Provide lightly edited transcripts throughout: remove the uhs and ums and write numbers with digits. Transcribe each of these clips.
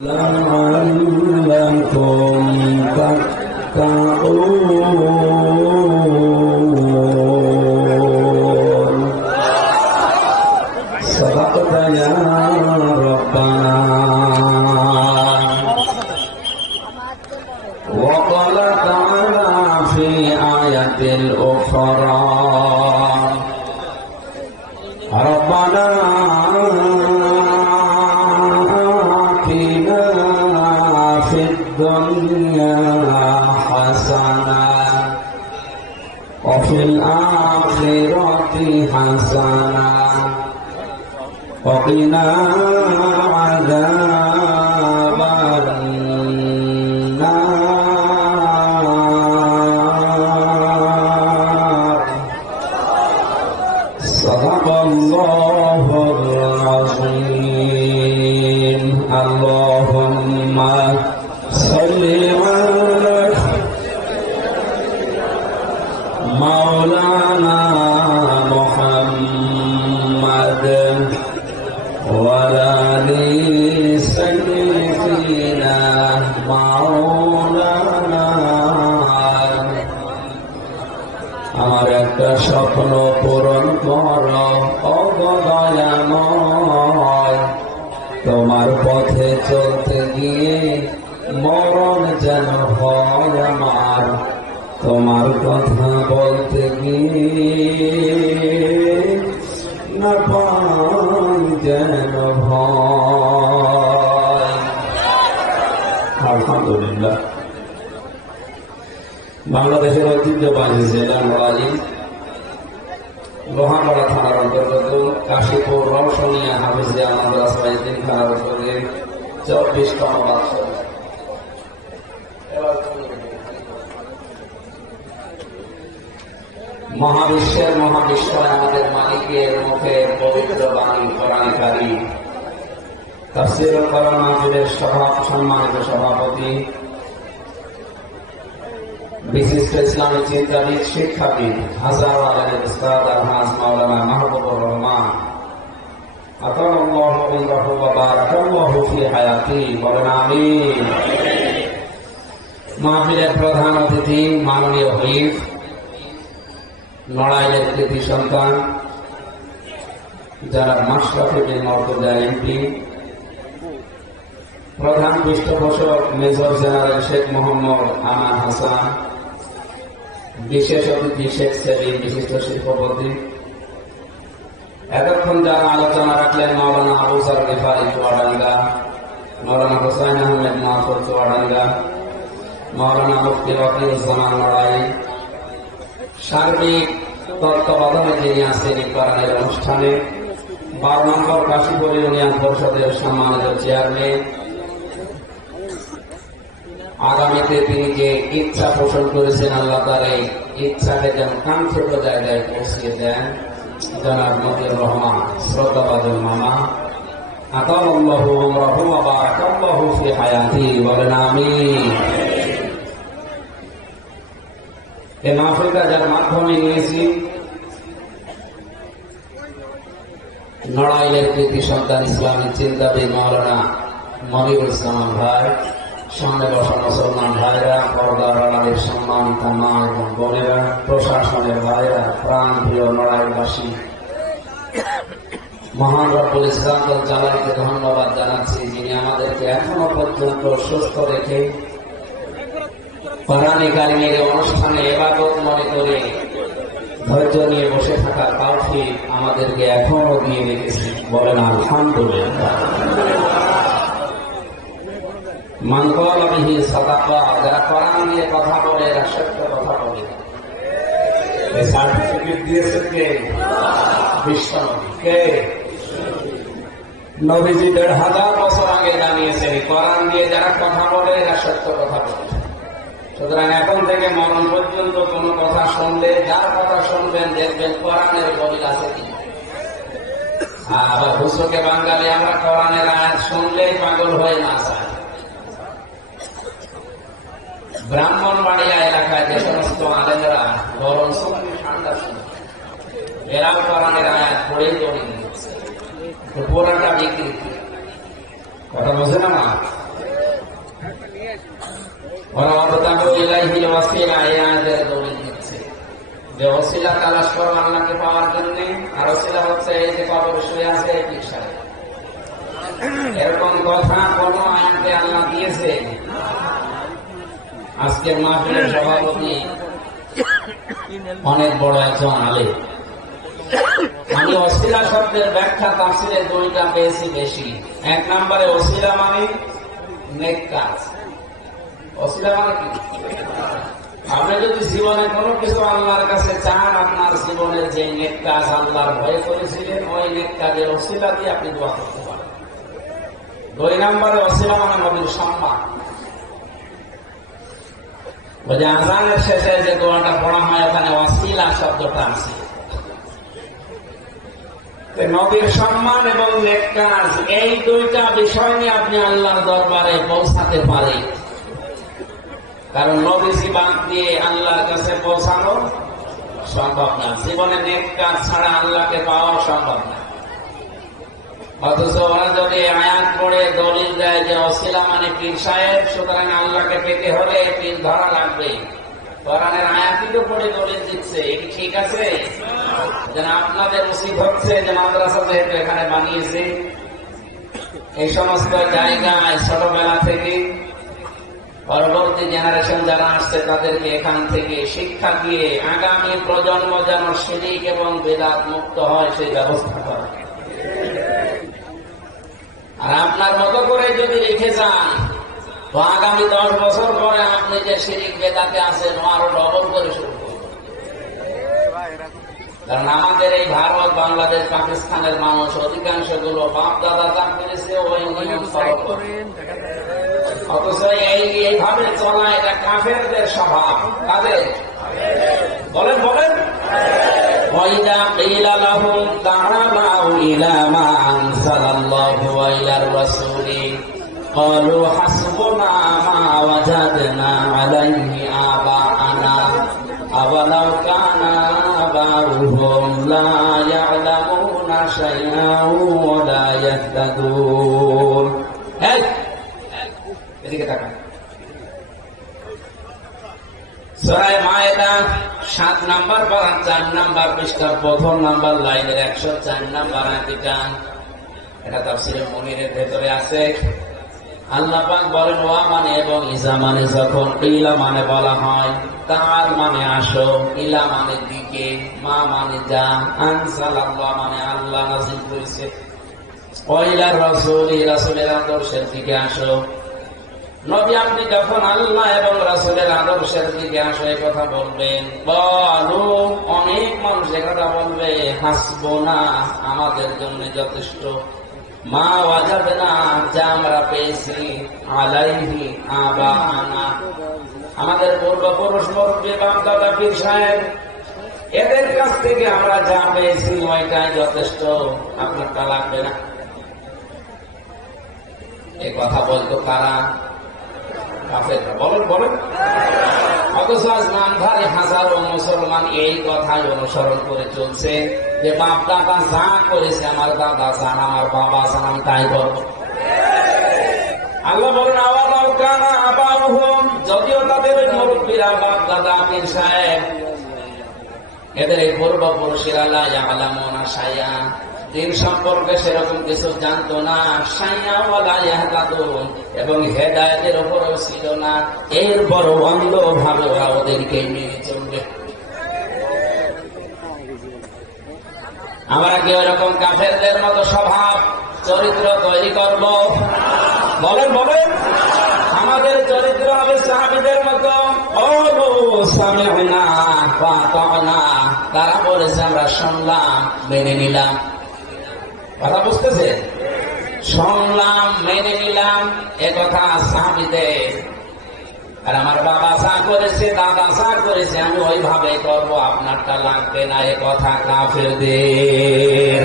لعلكم تتقون صدقت يا ربنا وقال تعالى في آية الأخرى ربنا الدنيا حسنة وفي الآخرة حسنة وقنا عذاب النار صدق الله العظيم اللهم صل على مولانا محمد وعلى آل سيدنا مولانا আমার একটা স্বপ্ন পূরণ করো ওগো দয়াময় তোমার পথে চলতে গিয়ে মরণ যেন হয় আমার তোমার কথা বলতে গিয়ে না পাই যেন ভয়। আলহামদুলিল্লাহ। বাংলাদেশের ঐতিহ্যবাহী জেলা নোয়াখালী লোহাগড়া থানার অন্তর্গত কাশীপুর রওশনিয়া হাফিজিয়া মাদ্রাসায় তিনখানার উপরে 24তম বৎসর মহাবিশ্বের মহাবিশ্বয় আমাদের মালিকের মুখে পবিত্র বাণী কোরআন কারীম তাফসীর ও কোরআন মাহফিলের সম্মানিত সভাপতি বিশিষ্ট ইসলামী চিন্তাবিদ শিক্ষাবিদ হাজার আলের উস্তাদ আলহাজ মাওলানা মাহবুবুর রহমান আতাল্লাহু ইনদাহু ওয়া বারাকাল্লাহু ফি হায়াতি বলেন আমিন। মাহফিলের প্রধান অতিথি মাননীয় হুইপ নড়াইলের কৃতি সন্তান যারা মাশরাফি বিন মর্তুজা এমপি, প্রধান পৃষ্ঠপোষক মেজর জেনারেল শেখ মোহাম্মদ আমান হাসান, বিশেষ অতিথি শেখ সেলিম বিশিষ্ট শিল্পপতি, এতক্ষণ যারা আলোচনা রাখলেন মাওলানা আবু সার গিফারি চুয়াডাঙ্গা, মাওলানা হোসাইন আহমেদ মাহফুজ চুয়াডাঙ্গা, মাওলানা মুফতি ওয়াকিউজ্জামান নড়াইল, সার্বিক তত্ত্বাবধানে যিনি আছেন এই কোরআনের অনুষ্ঠানে 12 নম্বর কাশীপুর ইউনিয়ন পরিষদের সম্মানিত চেয়ারম্যান, আগামীতে তিনি যে ইচ্ছা পোষণ করেছেন আল্লাহ তাআলা এই ইচ্ছাকে যেন কাঙ্ক্ষিত জায়গায় পৌঁছিয়ে দেন জনাব মতিউর রহমান শ্রদ্ধাভাজন মামা আতাল্লাহু আমরাহু ওয়া বারাকাল্লাহু ফি হায়াতি বলেন আমিন। এই মাহফিলটা যার মাধ্যমে নিয়েছি নড়াইলের কৃতি সন্তান ইসলামী চিন্তাবিদ মাওলানা মনিরুল ইসলাম ভাই, সামনে বসা মুসলমান ভাইরা, পর্দার আড়ালের সম্মান কন্যা এবং বোনেরা, প্রশাসনের ভাইরা, প্রাণ প্রিয় নড়াইলবাসী, মহান রব্বুল ইসলাম জালালকে ধন্যবাদ জানাচ্ছি যিনি আমাদেরকে এখনো পর্যন্ত সুস্থ রেখে কোরআন কারীমের অনুষ্ঠানে ইবাদত মনে করে ধৈর্য নিয়ে বসে থাকার তৌফিক আমাদেরকে এখনো দিয়ে রেখেছে বলেন আলহামদুলিল্লাহ। মান ক্বালা বিহি সাদাকা, যারা কোরআন নিয়ে কথা বলে এরা সত্য কথা বলে। এই সার্টিফিকেট দিয়েছে কে? বিশ্বনবী। কে? নবীজি 1500 বছর আগে জানিয়েছেন কোরআন দিয়ে যারা কথা বলে এরা সত্য কথা বলে। সুতরাং এখন থেকে মরণ পর্যন্ত কোন কথা শুনলে যার কথা শুনবেন দেখবেন কোরআনের দলিল আছে কি। আবার হুসুকে বাঙালি আমরা কোরআনের আয়াত শুনলেই পাগল হয়ে না যায়। ব্রাহ্মণবাড়িয়া এলাকায় যে সমস্ত আলেমেরা গরম সময় ঠান্ডা সময় এরাও কোরআনের আয়াত পড়েই পড়ে নিচ্ছে, পুরাটা বিক্রি কথা বোঝে না। ওরা অবতারু ইলাইহিল ওয়াসিলা আয়াতের দলিল দিচ্ছে যে ওসিলা তালাশ করো আল্লাহকে পাওয়ার জন্য, আর ওসিলা হচ্ছে এই যে কবরে শুয়ে আছে পিছায়। এরকম কথা কোন আয়াতে আল্লাহ দিয়েছে? আজকের মাহফিলের সভাপতি অনেক বড় একজন আলেম। আমি ওসিলা শব্দের ব্যাখ্যা তাফসীরে দুইটা পেয়েছি বেশি। এক নম্বরে ওসিলা মানে নেক কাজ। ওসিলা মানে কি? আপনি যদি জীবনে কোনো কিছু আল্লাহর কাছে চান, আপনার জীবনের যে নেক কাজ আল্লাহর ভয় করেছিলেন, ওই নেক কাজের ওসিলা দিয়ে আপনি দোয়া করতে পারেন। দুই নম্বরে ওসিলা মানে নবীর সম্মান। ওই যে আযানের শেষে যে দোয়াটা পড়া হয় ওখানে ওয়াসিলা শব্দটা আছে। নবীর সম্মান এবং নেক কাজ, এই দুইটা বিষয় নিয়ে আপনি আল্লাহর দরবারে পৌঁছাতে পারেন। কারণ নবীজি বাদ দিয়ে আল্লাহর কাছে পৌঁছানো সম্ভব না। জীবনে নেক কাজ ছাড়া আল্লাহকে পাওয়া সম্ভব না। অথচ ওরা যদি আয়াত পড়ে দলিল দেয় যে ওসিলা মানে পীর সাহেব, সুতরাং আল্লাহকে পেতে হলে পীর ধরা লাগবে, কোরআনের আয়াতই তো পড়ে দলিল দিচ্ছে। এটি ঠিক আছে? যেন আপনাদের উচিত হচ্ছে যে মাদ্রাসা যেহেতু এখানে বানিয়েছে, এই সমস্ত জায়গায় ছোটবেলা থেকে পরবর্তী জেনারেশন যারা আসছে তাদেরকে এখান থেকে শিক্ষা দিয়ে আগামী প্রজন্ম যেন শিরক এবং বিদআত মুক্ত হয় সেই ব্যবস্থা করা। আর আপনার মতো করে যদি রেখে যান, তো আগামী 10 বছর পরে আপনি যে শিরক বিদআতে আছেন আরো ডবল করে শুরু করবেন। কারণ আমাদের এই ভারত, বাংলাদেশ, পাকিস্তানের মানুষ অধিকাংশ গুলো বাপ দাদা যা করেছে ওই নিয়ম ফলো করে। অথচ এইভাবে চলা এটা কাফেরদের স্বভাব। কাদের? বলেন বলেন। ওয়াইদা কিলা লাহুম তাআলাউ ইলা মা আনসালাল্লাহু ওয়া ইলার রাসূলি ক্বালু হাসবুনা মা ওয়াজাদনা আলাইহি আবাআনা আওয়ালাউ কানা আবাউহুম লা ইয়ালামুনা শাইআন ওয়া লা ইয়াহতাদুন। এদিকে তাকান। সূরা মায়েদা 7 নম্বর পারা 4 নম্বর পৃষ্ঠার প্রথম নম্বর লাইনের 104 নম্বর আয়াতটা, এটা তাফসীরে মুনিরের ভেতরে আছে। আল্লাহ পাক বলেন ওয়া মানে এবং ইজা মানে যখন, ইলা মানে বলা হয়, তার মানে আসো, ইলা মানে দিকে, মা মানে যা, আনসালাল্লাহ মানে আল্লাহ নাযিল করেছে, ওয়া ইলার রাসূলি রাসূলের আদর্শের দিকে আসো। নবী আপনি যখন আল্লাহ এবং রাসূলের আদর্শের দিকে আসো এই কথা বলবেন, বলো অনেক মানুষ কথা বলবে হাসবুনা আমাদের জন্য যথেষ্ট, মা ওয়াজাদনা যা আমরা পেয়েছি, আলাইহি আবাআনা আমাদের পূর্বপুরুষ মুরব্বি বাপ দাদা পীর সাহেব এদের কাছ থেকে আমরা যা পেয়েছি ওইটাই যথেষ্ট, আপনারটা লাগবে না। এই কথা বলতো কারা? কাফেররা। বলেন বলেন। অথচ আজ নামধারী হাজারো মুসলমান এই কথাই অনুসরণ করে চলছে যে বাপ দাদা যা করেছে, আমার দাদা জান, আমার বাবা জান, আমি তাই করব। আল্লাহ বলেন আওয়ালাউ কানা আবাউহুম, যদিও তাদের ওই মুরব্বীরা বাপ দাদা পীর সাহেব এদের এই পূর্বপুরুষেরা লা ইয়ালামুনা শাইআ দিন সম্পর্কে সেরকম কিছু জানতো না, শাইআ ওয়ালা ইয়াহতাদুন এবং হেদায়েতের উপরও ছিল না, এরপর অন্ধভাবে ওরা ওদেরকে মেনে চলবে। আমরা কি ওরকম কাফেরদের মতো স্বভাব চরিত্র তৈরি করব? বলেন বলেন। আমাদের চরিত্র হবে সাহাবীদের মতো, সামি'না ওয়া আতা'না, তারা বলেছে আমরা শুনলাম মেনে নিলাম। কথা বুঝতেছে? শুনলাম মেনে নিলাম এ কথা সাহাবীদের। আর আমার বাবা যা করেছে, দাদা যা করেছে, আমি ওইভাবে করবো, আপনারটা লাগবে না, এ কথা কাফেরদের।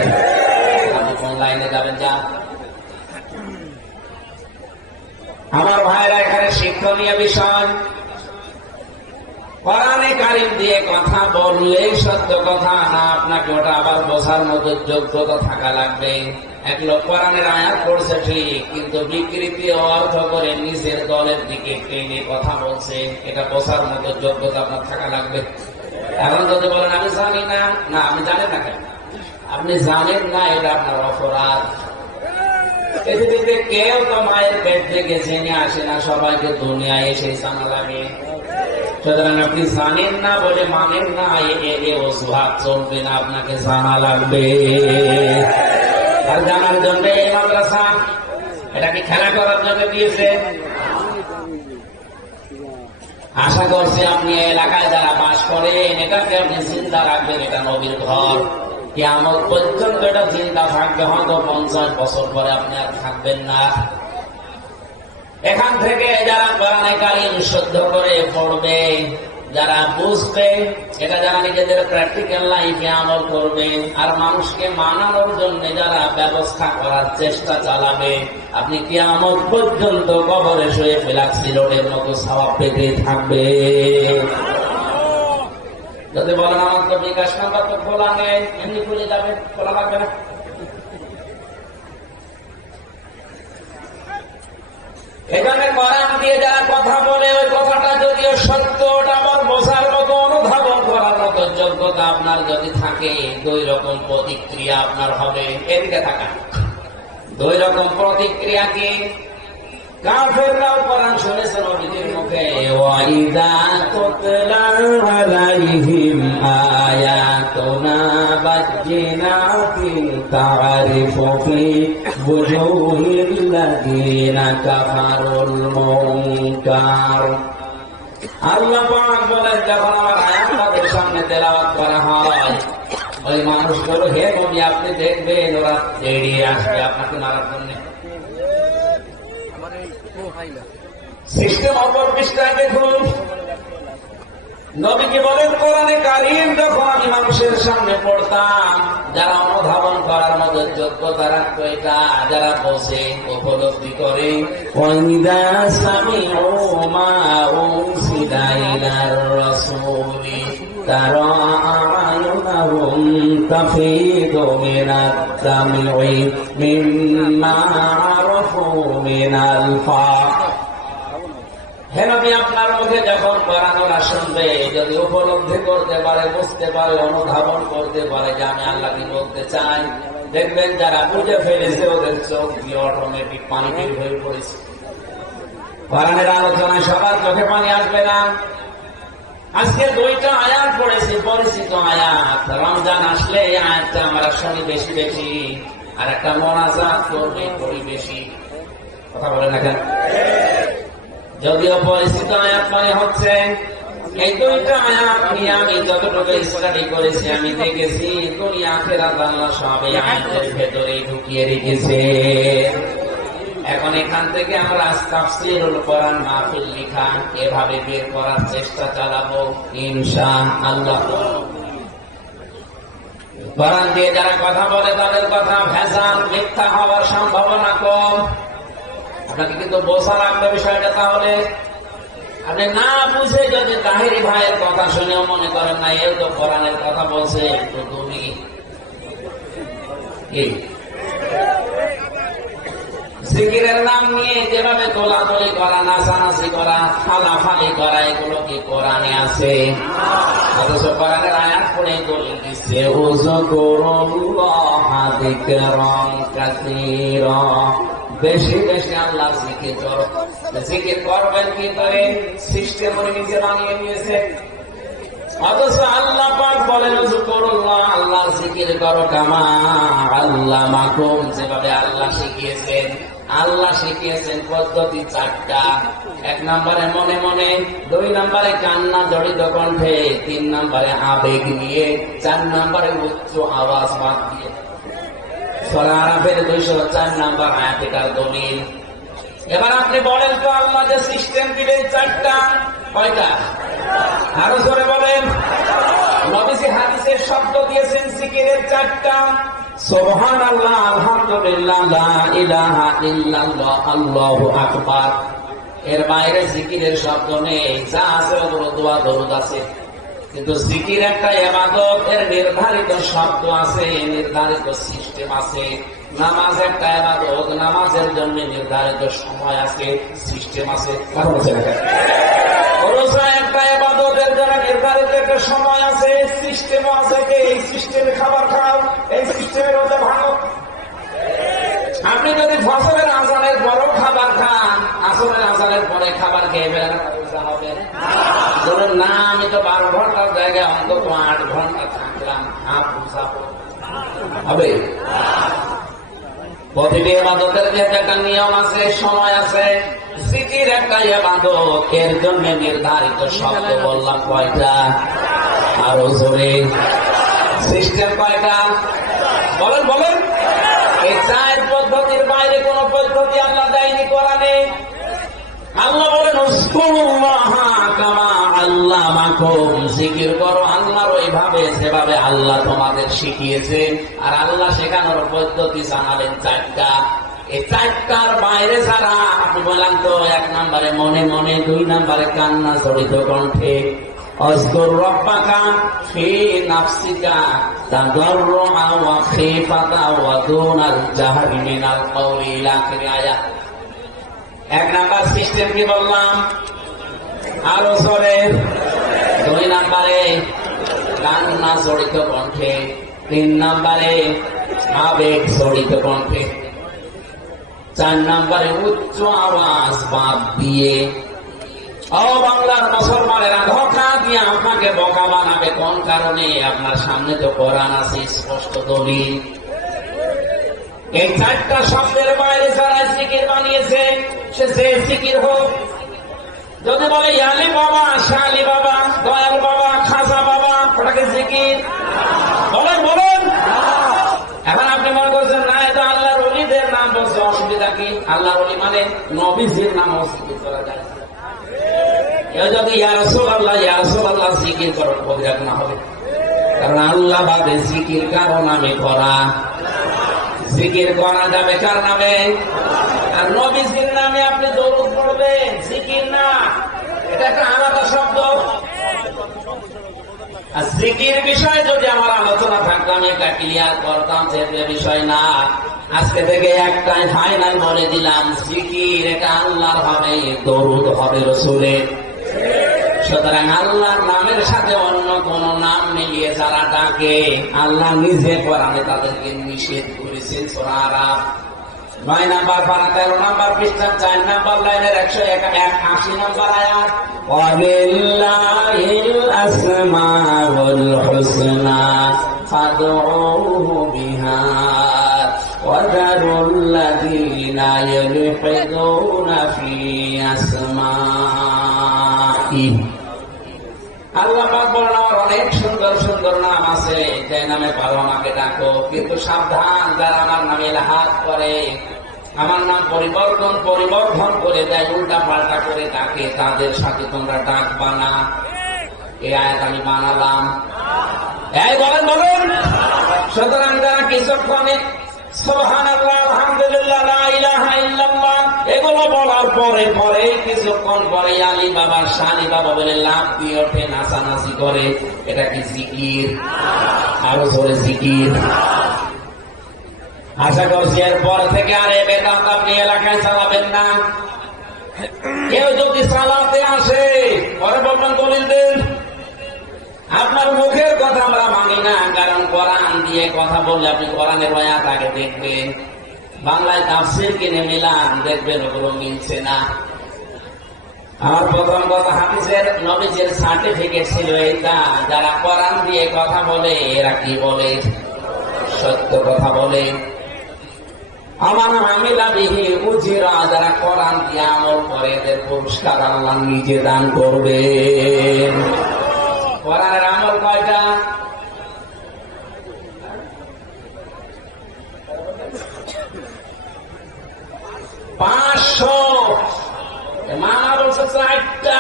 আপনি কোন লাইনে যাবেন? যা আমার ভাইরা, এখানে শিক্ষণীয় বিষয়। কোরআনে কারীম দিয়ে কথা বললেই সত্য কথা না, আপনাকে ওটা আবার বোঝার মতো যোগ্যতা থাকা লাগবে। এক লোক কোরআনের আয়াত পড়ছে ঠিক, কিন্তু বিকৃতি ও অর্থ করে নিজের দলের দিকে টেনে কথা বলছে, এটা বোঝার মতো যোগ্যতা আপনার থাকা লাগবে। এখন যদি বলেন আমি জানি না, না আপনি জানেন না কেন? আপনি জানেন না, এটা আপনার অপরাধ। পৃথিবীতে কেউ তো মায়ের পেট থেকে জেনে আসে না, সবাইকে দুনিয়ায় এসে জানা লাগে। সুতরাং আপনি জানেন না বলে মানেন না, এ অজুহাত চলবে না, আপনাকে জানা লাগবে। আর জানার জন্য এই মাদ্রাসা, এটা কি খেলা করার জন্য দিয়েছে? আশা করছি আপনি এলাকায় যারা বাস করেন এটাকে আপনি চিন্তা রাখবেন, এটা নবীর ঘর। কিয়ামত পর্যন্ত এটা চিন্তা থাকবে, হয়তো 50 বছর পরে আপনি আর থাকবেন না। এখান থেকে যারা কোরআনে কারীম শুদ্ধ করে পড়বে, যারা বুঝবে, এটা যারা নিজেদের প্র্যাকটিক্যাল লাইফে আমল করবে, আর মানুষকে মানানোর জন্য যারা ব্যবস্থা করার চেষ্টা চালাবে, আপনি কিয়ামত পর্যন্ত কবরে শুয়ে ফেলাক্সি রোডের মতো সওয়াব পেতে থাকবে। যদি বলেন আমার তো বিকাশ নাম্বার তো খোলা নেই, এমনি খুলে যাবে, খোলা লাগবে না। এখানে কোরআন দিয়ে যারা কথা বলে, ওই কথাটা যদিও সত্য, ওটা আবার বোঝার মতো, অনুধাবন করার মতো যোগ্যতা আপনার যদি থাকে, 2 রকম প্রতিক্রিয়া আপনার হবে। এদিকে থাকা 2 রকম প্রতিক্রিয়া কি? কাফেররাও কোরআন শুনেছে নবীর মুখে, ওয়াইদা তুতলা আলাইহিম আয়াতুনা বাজ্জিনাতিন তারিফু ফি বুজুহিল লাযিনা কাফারুল মুনকার। আল্লাহ পাক বলেন, যখন আমার আয়াত তাদের সামনে তেলাওয়াত করা হয়, ওই মানুষগুলো হে নবী আপনি দেখবেন ওরা এড়িয়ে আসবে আপনাকে মারার জন্য। সিস্টেম অপর পৃষ্ঠায় দেখুন, নবীকে বলেন কোরআনে কারীম যখন আমি মানুষের সামনে পড়তাম, যারা অনুধাবন করার মতো যোগ্যতা রাখতো, এটা যারা বোঝে, উপলব্ধি করে, ওয়াইদা সামিউ মা উনসিলা ইলার রাসূলি তারা আ'য়ুনাহুম তাফীদু মিনাদ দাম'i মিম্মা আরাফু মিনাল ফাক। হে নবী আপনার মুখে যখন কোরআন ওরা শুনবে, যদি উপলব্ধি করতে পারে, বুঝতে পারে, অনুধাবন করতে পারে যে আমি আল্লাহ কি বলতে চাই, দেখবেন যারা বুঝে ফেলেছে ওদের চোখ দিয়ে অটোমেটিক পানি বের হয়ে পড়েছে। কোরআনের আলোচনায় সবার চোখে পানি আসবে না। আজকে 2টা আয়াত পড়েছি, পরিচিত আয়াত। রমজান আসলে এই আয়াতটা আমরা শুনি বেশি বেশি, আর একটা মোনাজাত করবে করি বেশি। কথা বলে না কেন? যদিও পরিচিত আয়াত মানে হচ্ছে এই 2টা আয়াত নিয়ে আমি যতটুকু স্টাডি করেছি, আমি দেখেছি দুনিয়া আখিরাত আল্লাহ সব এই আয়াতের ভেতরে ঢুকিয়ে রেখেছে। এখন এখান থেকে আমরা তাফসীরুল কোরআন মাহফিল লিখা এভাবে বের করার চেষ্টা চালাবো ইনশাআল্লাহ। কোরআন দিয়ে যারা কথা বলে তাদের কথা ভেজাল, মিথ্যা হওয়ার সম্ভাবনা কম। আপনাকে কিন্তু বোঝা লাগবে বিষয়টা। তাহলে আপনি না বুঝে যদি তাহেরি ভাইয়ের কথা শুনেও মনে করেন না এও তো কোরআনের কথা বলছে, তো তুমি জিকিরের নাম নিয়ে যেভাবে তোলাতুলি করা, নাচানাচি করা, ফালাফালি করা, এগুলো কি কোরআনে আছে? অথচ কোরআনের আয়াত পড়ে দলিল দিচ্ছে উযকুরুল্লাহা যিকরান কাসীরা, বেশি বেশি আল্লাহ জিকির করো। জিকির করবেন কি করে? সিস্টেম নিজে বানিয়ে নিয়েছে। অথচ আল্লাহ পাক বলেন উযকুরুল্লাহ, আল্লাহ জিকির করো কামা আল্লামাকুম, যেভাবে আল্লাহ শিখিয়েছেন। আল্লাহ শিখিয়েছেন পদ্ধতি 4টা। 1 নম্বরে মনে মনে, 2 নম্বরে কান্না জড়িত কণ্ঠে, 3 নম্বরে আবেগ নিয়ে, 4 নম্বরে উচ্চ আওয়াজ বাদ দিয়ে। সূরা আরাফের 204 নম্বর আয়াতে তার দলিল। এবার আপনি বলেন তো আল্লাহ যে সিস্টেম দিলেন 4টা, কয়টা? আরো জোরে বলেন। নবীজি হাদিসের শব্দ দিয়েছেন জিকিরের 4টা, সুবহানাল্লাহ, আলহামদুলিল্লাহ, লা ইলাহা ইল্লাল্লাহ, আল্লাহু আকবার। এর বাইরে জিকিরের শব্দ নেই, যা আছে ওগুলো দোয়া দরুদ আছে। কিন্তু জিকির একটা ইবাদত, এর নির্ধারিত শব্দ আছে, নির্ধারিত সিস্টেম আছে। নামাজ একটা ইবাদত, নামাজের জন্য নির্ধারিত সময় আছে, সিস্টেম আছে। রোজা একটা ইবাদতের জন্য নির্ধারিত একটা সময় আছে, সিস্টেম আছে। এই সিস্টেমে খাবার খাও, এই সিস্টেমের মধ্যে ভালো। আপনি যদি ফসলের আজানের পরও খাবার খান, আসরের আজানের পরে খাবার খেয়ে ফেলেন, রোজা হবে ধরুন না? আমি তো 12 ঘন্টার জায়গায় অন্তত 8 ঘন্টা থাকলাম, হবে? প্রতিটি ইবাদতের যে একটা নিয়ম আছে, সময় আছে। জিকির একটা ইবাদত, এর জন্য নির্ধারিত শব্দ বললাম কয়টা? আরো জোরে। সিস্টেম কয়টা? বলেন বলেন। এই 4 পদ্ধতির বাইরে কোন পদ্ধতি আল্লাহ দেয়নি কোরআনে। আল্লাহ বলেন জিকির করো আল্লাহর ওইভাবে যেভাবে আল্লাহ তোমাদের শিখিয়েছে। আর আল্লাহ শেখানোর পদ্ধতি জানালেন 4টা। এই 4টার বাইরে যারা, আপনি বললেন তো 1 নম্বরে মনে মনে, 2 নম্বরে কান্না জড়িত কণ্ঠে, অজকুর রব্বাকা ফি নাফসিকা তাদাররুআ ওয়া খিফাতা ওয়া দুনাল জাহরি মিনাল কওলি ইলা আখির আয়াত। 1 নাম্বার সিস্টেম কি বললাম? আরো জোরে। 2 নম্বরে কান্না জড়িত কণ্ঠে, 3 নম্বরে আবেগ জড়িত কণ্ঠে, 4 নম্বরে উচ্চ আওয়াজ বাদ দিয়ে। ও বাংলার মুসলমানেরা, ধোঁকা দিয়ে আপনাকে বোকা বানাবে কোন কারণে? আপনার সামনে তো কোরআন আছে, স্পষ্ট দলিল। এই 4টা শব্দের বাইরে যারা জিকির বানিয়েছে, সে যে জিকির হোক, যদি বলে ইয়ালি বাবা, শালি বাবা, দয়াল বাবা, খাজা বাবা, ওটাকে জিকির বলেন বলেন। এখন আপনি মনে করছেন না, এটা আল্লাহর ওলিদের নাম বলছে, অসুবিধা কি? আল্লাহর ওলি মানে নবীজির নাম জিকির করা যায়। কেউ যদি ইয়া রাসূলুল্লাহ ইয়া রাসূলুল্লাহ জিকির করার অভিযোগ না হবে, কারণ আল্লাহ বাদে জিকির কারো নামে করা। জিকির করা যাবে কার নামে? আর নবীজির নামে আপনি দরুদ পড়বেন, জিকির না। এটা একটা আলাদা শব্দ। আর জিকির বিষয়ে যদি আমার আলোচনা থাকতো, আমি এটা ক্লিয়ার করতাম যে বিষয় না। আজকে থেকে একটাই ফাইনাল বলে দিলাম, জিকির এটা আল্লাহর হবে, দরুদ হবে রাসূলের। সুতরাং আল্লাহর নামের সাথে অন্য কোন নাম মিলিয়ে যারা ডাকে, আল্লাহ নিজে কোরআনে তাদেরকে নিষেধ করেছেন। সূরা আরাফ 9 নম্বর পারা 13 নম্বর পৃষ্ঠা 4 নম্বর লাইনের 181 নম্বর আয়াত, ওয়ালিল্লাহিল আসমাউল হুসনা ফাদউহু বিহা ওয়া যারুল্লাযীনা ইয়ালহিদুনা ফি আসমাইহি। আল্লাহ পাক বলেন, আমার অনেক সুন্দর সুন্দর নাম আছে, যে নামে পারো আমাকে ডাকো। কিন্তু সাবধান, যারা আমার নামে ইলহাদ করে, আমার নাম পরিবর্তন করে দেয়, উল্টা পাল্টা করে ডাকে, তাদের সাথে তোমরা ডাকবা না। এই আয়াত আমি বানালাম। এই বলেন বলেন। সুতরাং যারা কিছুক্ষণে সুবহানাল্লাহ, আলহামদুলিল্লাহ, লা ইলাহা ইল্লাল্লাহ এগুলো বলার পরে পরে কিছুক্ষণ পরে আলী বাবা, শালি বাবা বলে লাভ দিয়ে ওঠে, নাচানাচি করে, এটা কি জিকির? আরো জোরে জিকির। আশা করছি এরপর থেকে আর এই বেদাত আপনি এলাকায় চালাবেন না। কেউ যদি চালাতে আসে, পরে বলবেন দলিল দেন। আপনার মুখের কথা আমরা মানি না, কারণ কোরআন দিয়ে কথা বললে আপনি কোরআনের আয়াত আগে দেখবেন, বাংলায় তাফসীর কিনে মিলান, দেখবেন ওগুলো মিলছে না। আমার প্রথম কথা, হাদিসের নবীজির সার্টিফিকেট ছিল এইটা, যারা কোরআন দিয়ে কথা বলে এরা কি বলে? সত্য কথা বলে। আমার আমিলা বিহি উজিরা, যারা কোরআন দিয়ে আমল করে এদের পুরস্কার আল্লাহ নিজে দান করবেন। কোরআনের আমল কয়টা? 500। মামা বলছে 4টা।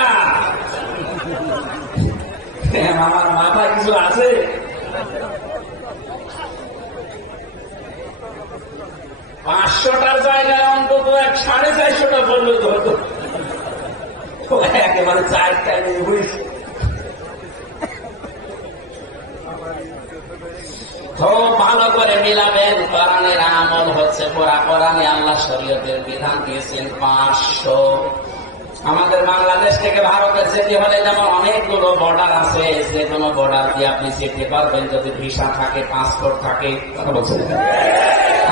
মামার মাথা কিছু আছে? 500টার জায়গায় অন্তত 450টা বললে তো হতো। আমার 4টা হয়েছে। খুব ভালো করে মিলাবেন। কোরআনের আমল হচ্ছে পুরা কোরআনে আল্লাহ শরীয়তের বিধান দিয়েছেন 500। আমাদের বাংলাদেশ থেকে ভারতের যেতে হলে যেমন অনেকগুলো বর্ডার আছে, যে কোনো বর্ডার দিয়ে আপনি যেতে পারবেন যদি ভিসা থাকে, পাসপোর্ট থাকে। কথা বলছেন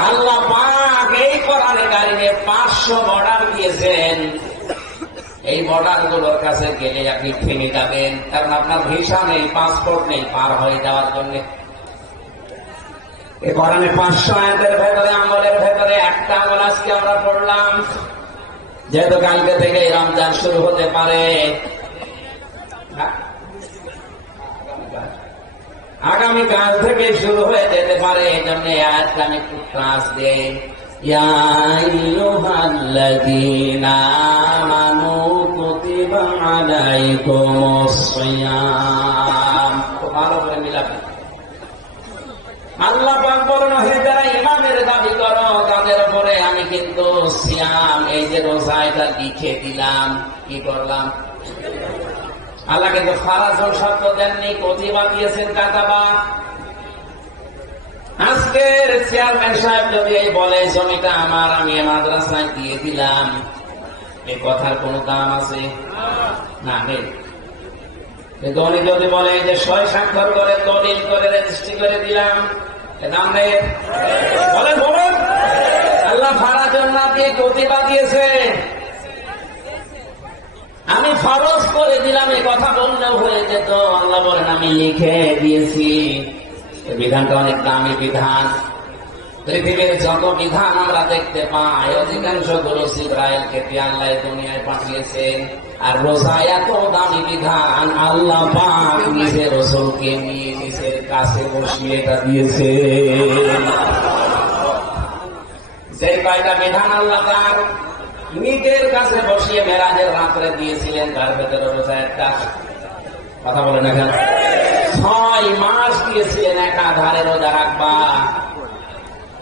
আল্লাহ পাক এই কোরআনে কারিমে 500 বর্ডার দিয়েছেন। এই বর্ডার গুলোর কাছে গেলে আপনি থেমে যাবেন, কারণ আপনার ভিসা নেই, পাসপোর্ট নেই পার হয়ে যাওয়ার জন্য। এই কোরআনে 500 আয়াতের ভেতরে আমলের ভেতরে একটা আমল আজকে আমরা পড়লাম। যেহেতু কালকে থেকে রমজান শুরু হতে পারে, আগামীকাল থেকে শুরু হয়ে যেতে পারে, এই জন্য আয়াতটা আমি একটু ক্লাস দেই। ইয়া আইয়ুহাল্লাযীনা আমানু কুতিবা আলাইকুমুস সিয়াম। খুব ভালো করে মিলাবেন। আল্লাহ পাক বলেন, হে যারা ইমানের দাবি করো তাদের উপরে আমি কিন্তু সিয়াম, এই যে রোজা, এটা লিখে দিলাম। কি করলাম? আল্লাহ কিন্তু ফারাজুল শব্দ দেননি, কতিবা দিয়েছেন কাতাবা। আজকের চেয়ারম্যান সাহেব যদি এই বলে জমিটা আমার, আমি মাদ্রাসায় দিয়ে দিলাম, এই কথার কোন দাম আছে? না, নেই। কিন্তু উনি যদি বলে যে 6 স্বাক্ষর করে দলিল করে রেজিস্ট্রি করে দিলাম, দাম নেই। বলেন বলেন, আল্লাহ ফারাজুল না দিয়ে কতিবা দিয়েছে। আমি ফরজ করে দিলাম, এই কথা বললেও হয়ে যেত। আল্লাহ বলেন আমি লিখে দিয়েছি। বিধানটা অনেক দামি বিধান। পৃথিবীর যত বিধান আমরা দেখতে পাই, অধিকাংশ গুলো জিবরাইলকে দিয়ে আল্লাহ দুনিয়ায় পাঠিয়েছেন। আর রোজা এত দামি বিধান, আল্লাহ পাক নিজে রাসূলকে নিয়ে নিজের কাছে বসিয়ে এটা দিয়েছে। যে কয়টা বিধান আল্লাহ তার নিজের কাছে বসিয়ে মেরাজের রাত্রে দিয়েছিলেন, তার ভেতরে রোজা একটা। কথা বলে না কেন? 6 মাস দিয়েছিলেন একাধারে রোজা রাখবা।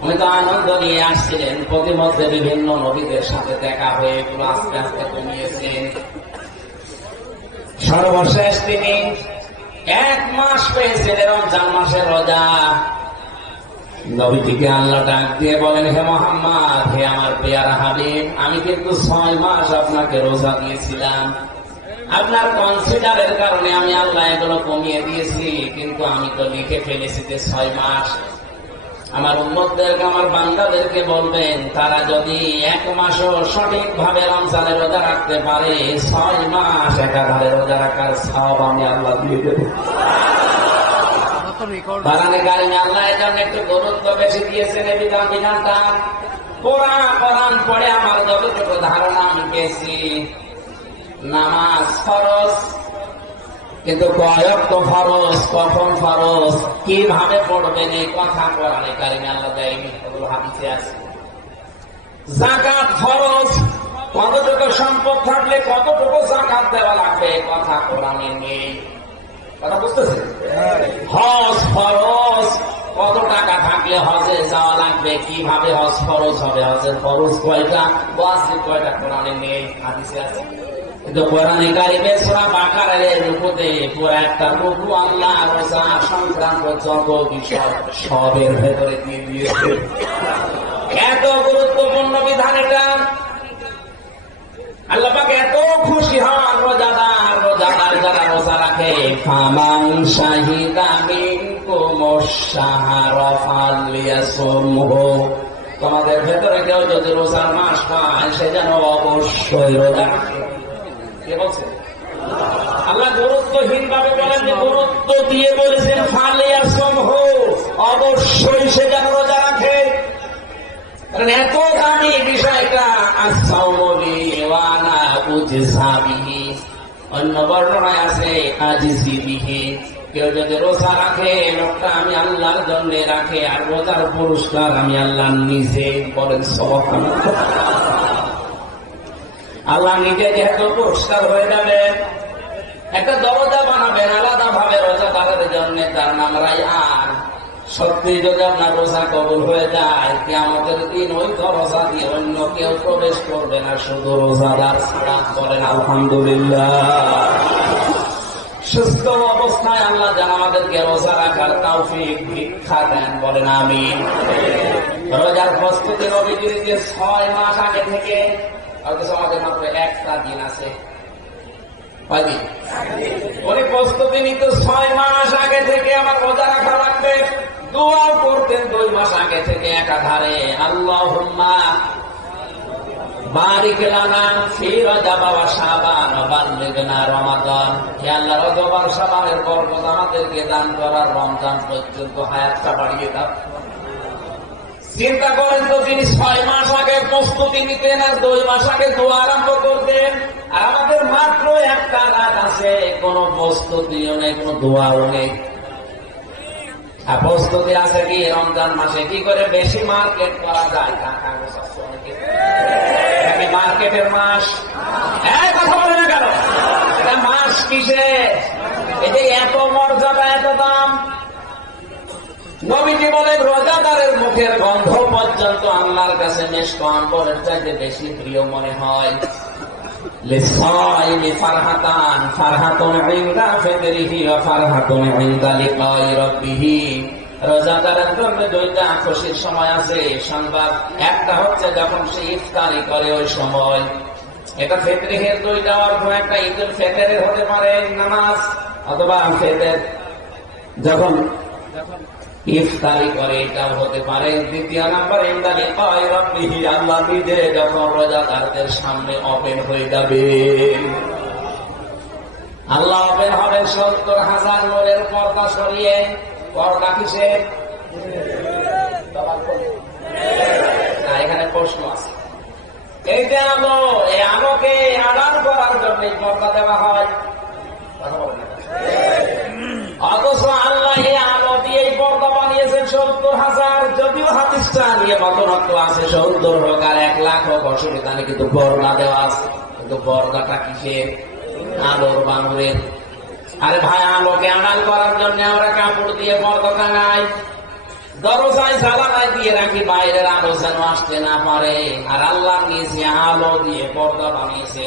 উনি তো আনন্দ নিয়ে আসছিলেন। প্রতিমধ্যে বিভিন্ন নবীদের সাথে দেখা হয়ে এগুলো আস্তে আস্তে কমিয়েছেন। সর্বশেষ তিনি 1 মাস পেয়েছিলেন রমজান মাসের রোজা। নবীটিকে আল্লাহ ডাক দিয়ে বলেন, হে মুহাম্মদ, হে আমার পেয়ারা হাবিব, আমি কিন্তু 6 মাস আপনাকে রোজা দিয়েছিলাম। আপনার কনসিডারের কারণে আমি আল্লাহ এগুলো কমিয়ে দিয়েছি, কিন্তু আমি তো লিখে ফেলেছি যে 6 মাস। আমার উম্মতদেরকে, আমার বান্দাদেরকে বলবেন, তারা যদি 1 মাসও সঠিকভাবে রমজানের রোজা রাখতে পারে, 6 মাস একাধারে রোজা রাখার সওয়াব আমি আল্লাহ দিয়ে দেব। কোরআনে কারিমে আল্লাহ এর জন্য একটু গুরুত্ব বেশি দিয়েছেন এই বিধানটা। কোরআন পড়ে আমার যতটুকু ধারণা আমি পেয়েছি, নামাজ ফরজ, কিন্তু কয়ক্ত ফরজ, কখন ফরজ, কিভাবে পড়বেন এই কথা কোরআনে কারিমে আল্লাহ দেয়নি, ওগুলো হাদিসে আছে। যাকাত ফরজ, কতটুকু সম্পদ থাকলে কতটুকু যাকাত দেওয়া লাগবে এই কথা কোরআনে নেই। কথা বুঝতেছেন? হজ ফরজ, কত টাকা থাকলে হজে যাওয়া লাগবে, কিভাবে হজ ফরজ হবে, হজের ফরজ কয়টা, ওয়াজিব কয়টা, কোরআনে নেই, হাদিসে আছে। কিন্তু কোরআনে কারিমে সূরা বাকারার রূপতে পুরো একটা রূপ আল্লাহ রোজা সংক্রান্ত যত বিষয় সবের ভেতরে দিয়ে দিয়েছে। এত গুরুত্বপূর্ণ বিধান এটা। আল্লাহ পাক এত খুশি হন রোজাদার যারা রোজা রাখে। ফামান শাহিদা মিনকুমুশ শাহরা ফালইয়াসুমহু, তোমাদের ভেতরে কেউ যদি রোজার মাস পায়, সে যেন অবশ্যই রোজা রাখে। কে বলছে? আল্লাহ গুরুত্বহীন ভাবে বলেন, যে গুরুত্ব দিয়ে বলেছেন ফালইয়াসুমহু, অবশ্যই সে যেন রোজা রাখে। কারণ এত দামি বিষয়টা। অন্য বর্ণনায় আছে আজিজি বিহি, কেউ যদি রোজা রাখে, লোকটা আমি আল্লাহর জন্য রাখে, আর রোজার পুরস্কার আমি আল্লাহ নিজে। বলেন সুবহানাল্লাহ। আল্লাহ নিজে যেহেতু পুরস্কার হয়ে যাবে, একটা দরজা বানাবেন আলাদা ভাবে রোজাদারের জন্য, তার নাম রায়্যান। সত্যি যদি আপনার রোজা কবুল হয়ে যায়, কিয়ামতের দিন ওই দরজা দিয়ে অন্য কেউ প্রবেশ করবে না, শুধু রোজাদার ছাড়া। বলেন আলহামদুলিল্লাহ। সুস্থ অবস্থায় আল্লাহ যেন আমাদেরকে রোজা রাখার তৌফিক ভিক্ষা দেন। বলেন আমিন। রোজার প্রস্তুতির অভিযোগে 6 মাস আগে থেকে, অথচ আমাদের মাত্র একটা দিন আছে, কয়দিন? উনি প্রস্তুতি নিত 6 মাস আগে থেকে আমার রোজা রাখা লাগবে। দোয়াও করতেন 2 মাস আগে থেকে একাধারে, আল্লাহুম্মা বারিক লানা ফি রজব ওয়া শাবান ওয়া বাল্লিগনা রমাদান। হে আল্লাহ, রজব আর শাবানের বরকত আমাদেরকে দান করার, রমজান পর্যন্ত হায়াতটা বাড়িয়ে দাও। চিন্তা করেন তো, তিনি 6 মাস আগে প্রস্তুতি নিতেন আর 2 মাস আগে দোয়া আরম্ভ করতেন, আর আমাদের মাত্র একটা রাত আছে, কোনো প্রস্তুতিও নেই, কোনো দোয়াও নেই। আর প্রস্তুতি আছে কি রমজান মাসে? কি করে বেশি মার্কেট করা যায়, টাকা গোছাচ্ছে অনেকে। মার্কেটের মাস, কথা বলে না কেন? এটা মাস কিসে? এই যে এত মর্যাদা, এত দাম। নবীজি বলেন, রোজাদারের মুখের গন্ধ পর্যন্ত আল্লাহর কাছে মেশক আম্বরের চাইতে বেশি প্রিয় মনে হয়। লিসাইলি ফারহাতান, ফারহাতুন ইনদা ফিদরিহি ওয়া ফারহাতুন ইনদা লিকাই রাব্বিহি। রোজাদারের জন্য 2টা খুশির সময় আছে, সংবাদ। একটা হচ্ছে যখন সে ইফতারি করে ওই সময়, এটা ফিতরের 2টা অর্থ। একটা ঈদুল ফিতরের হতে পারে নামাজ, অথবা ফিতর যখন ইফতারি করে এটাও হতে পারে। দ্বিতীয় নাম্বার, ইনদা লিকাই রাব্বিহি, আল্লাহ নিজে যখন রোজাদারদের সামনে ওপেন হয়ে যাবে। আল্লাহ ওপেন হবেন 70,000 নূরের পর্দা সরিয়ে। পর্দা কিসে? এখানে প্রশ্ন আছে। এই যে আলো, এই আলোকে আড়াল করার জন্য পর্দা দেওয়া হয়, অথচ আল্লাহ এই আলো দিয়ে পর্দা বানিয়েছেন 70,000। যদিও হাদিসটা নিয়ে মতনক্য আছে, 70 হোক আর 1 লাখ হোক, অসুবিধা নেই, কিন্তু পর্দা দেওয়া আছে। কিন্তু পর্দাটা কিসের? আলোর বানুরের। আরে ভাই, আলোকে আড়াল করার জন্য আমরা কাপড় দিয়ে পর্দা টাঙাই, দরজায় জ্বালানায় দিয়ে রাখি, বাইরের আলো যেন আসতে না পারে। আর আল্লাহ নিয়েছে আলো দিয়ে পর্দা বানিয়েছে।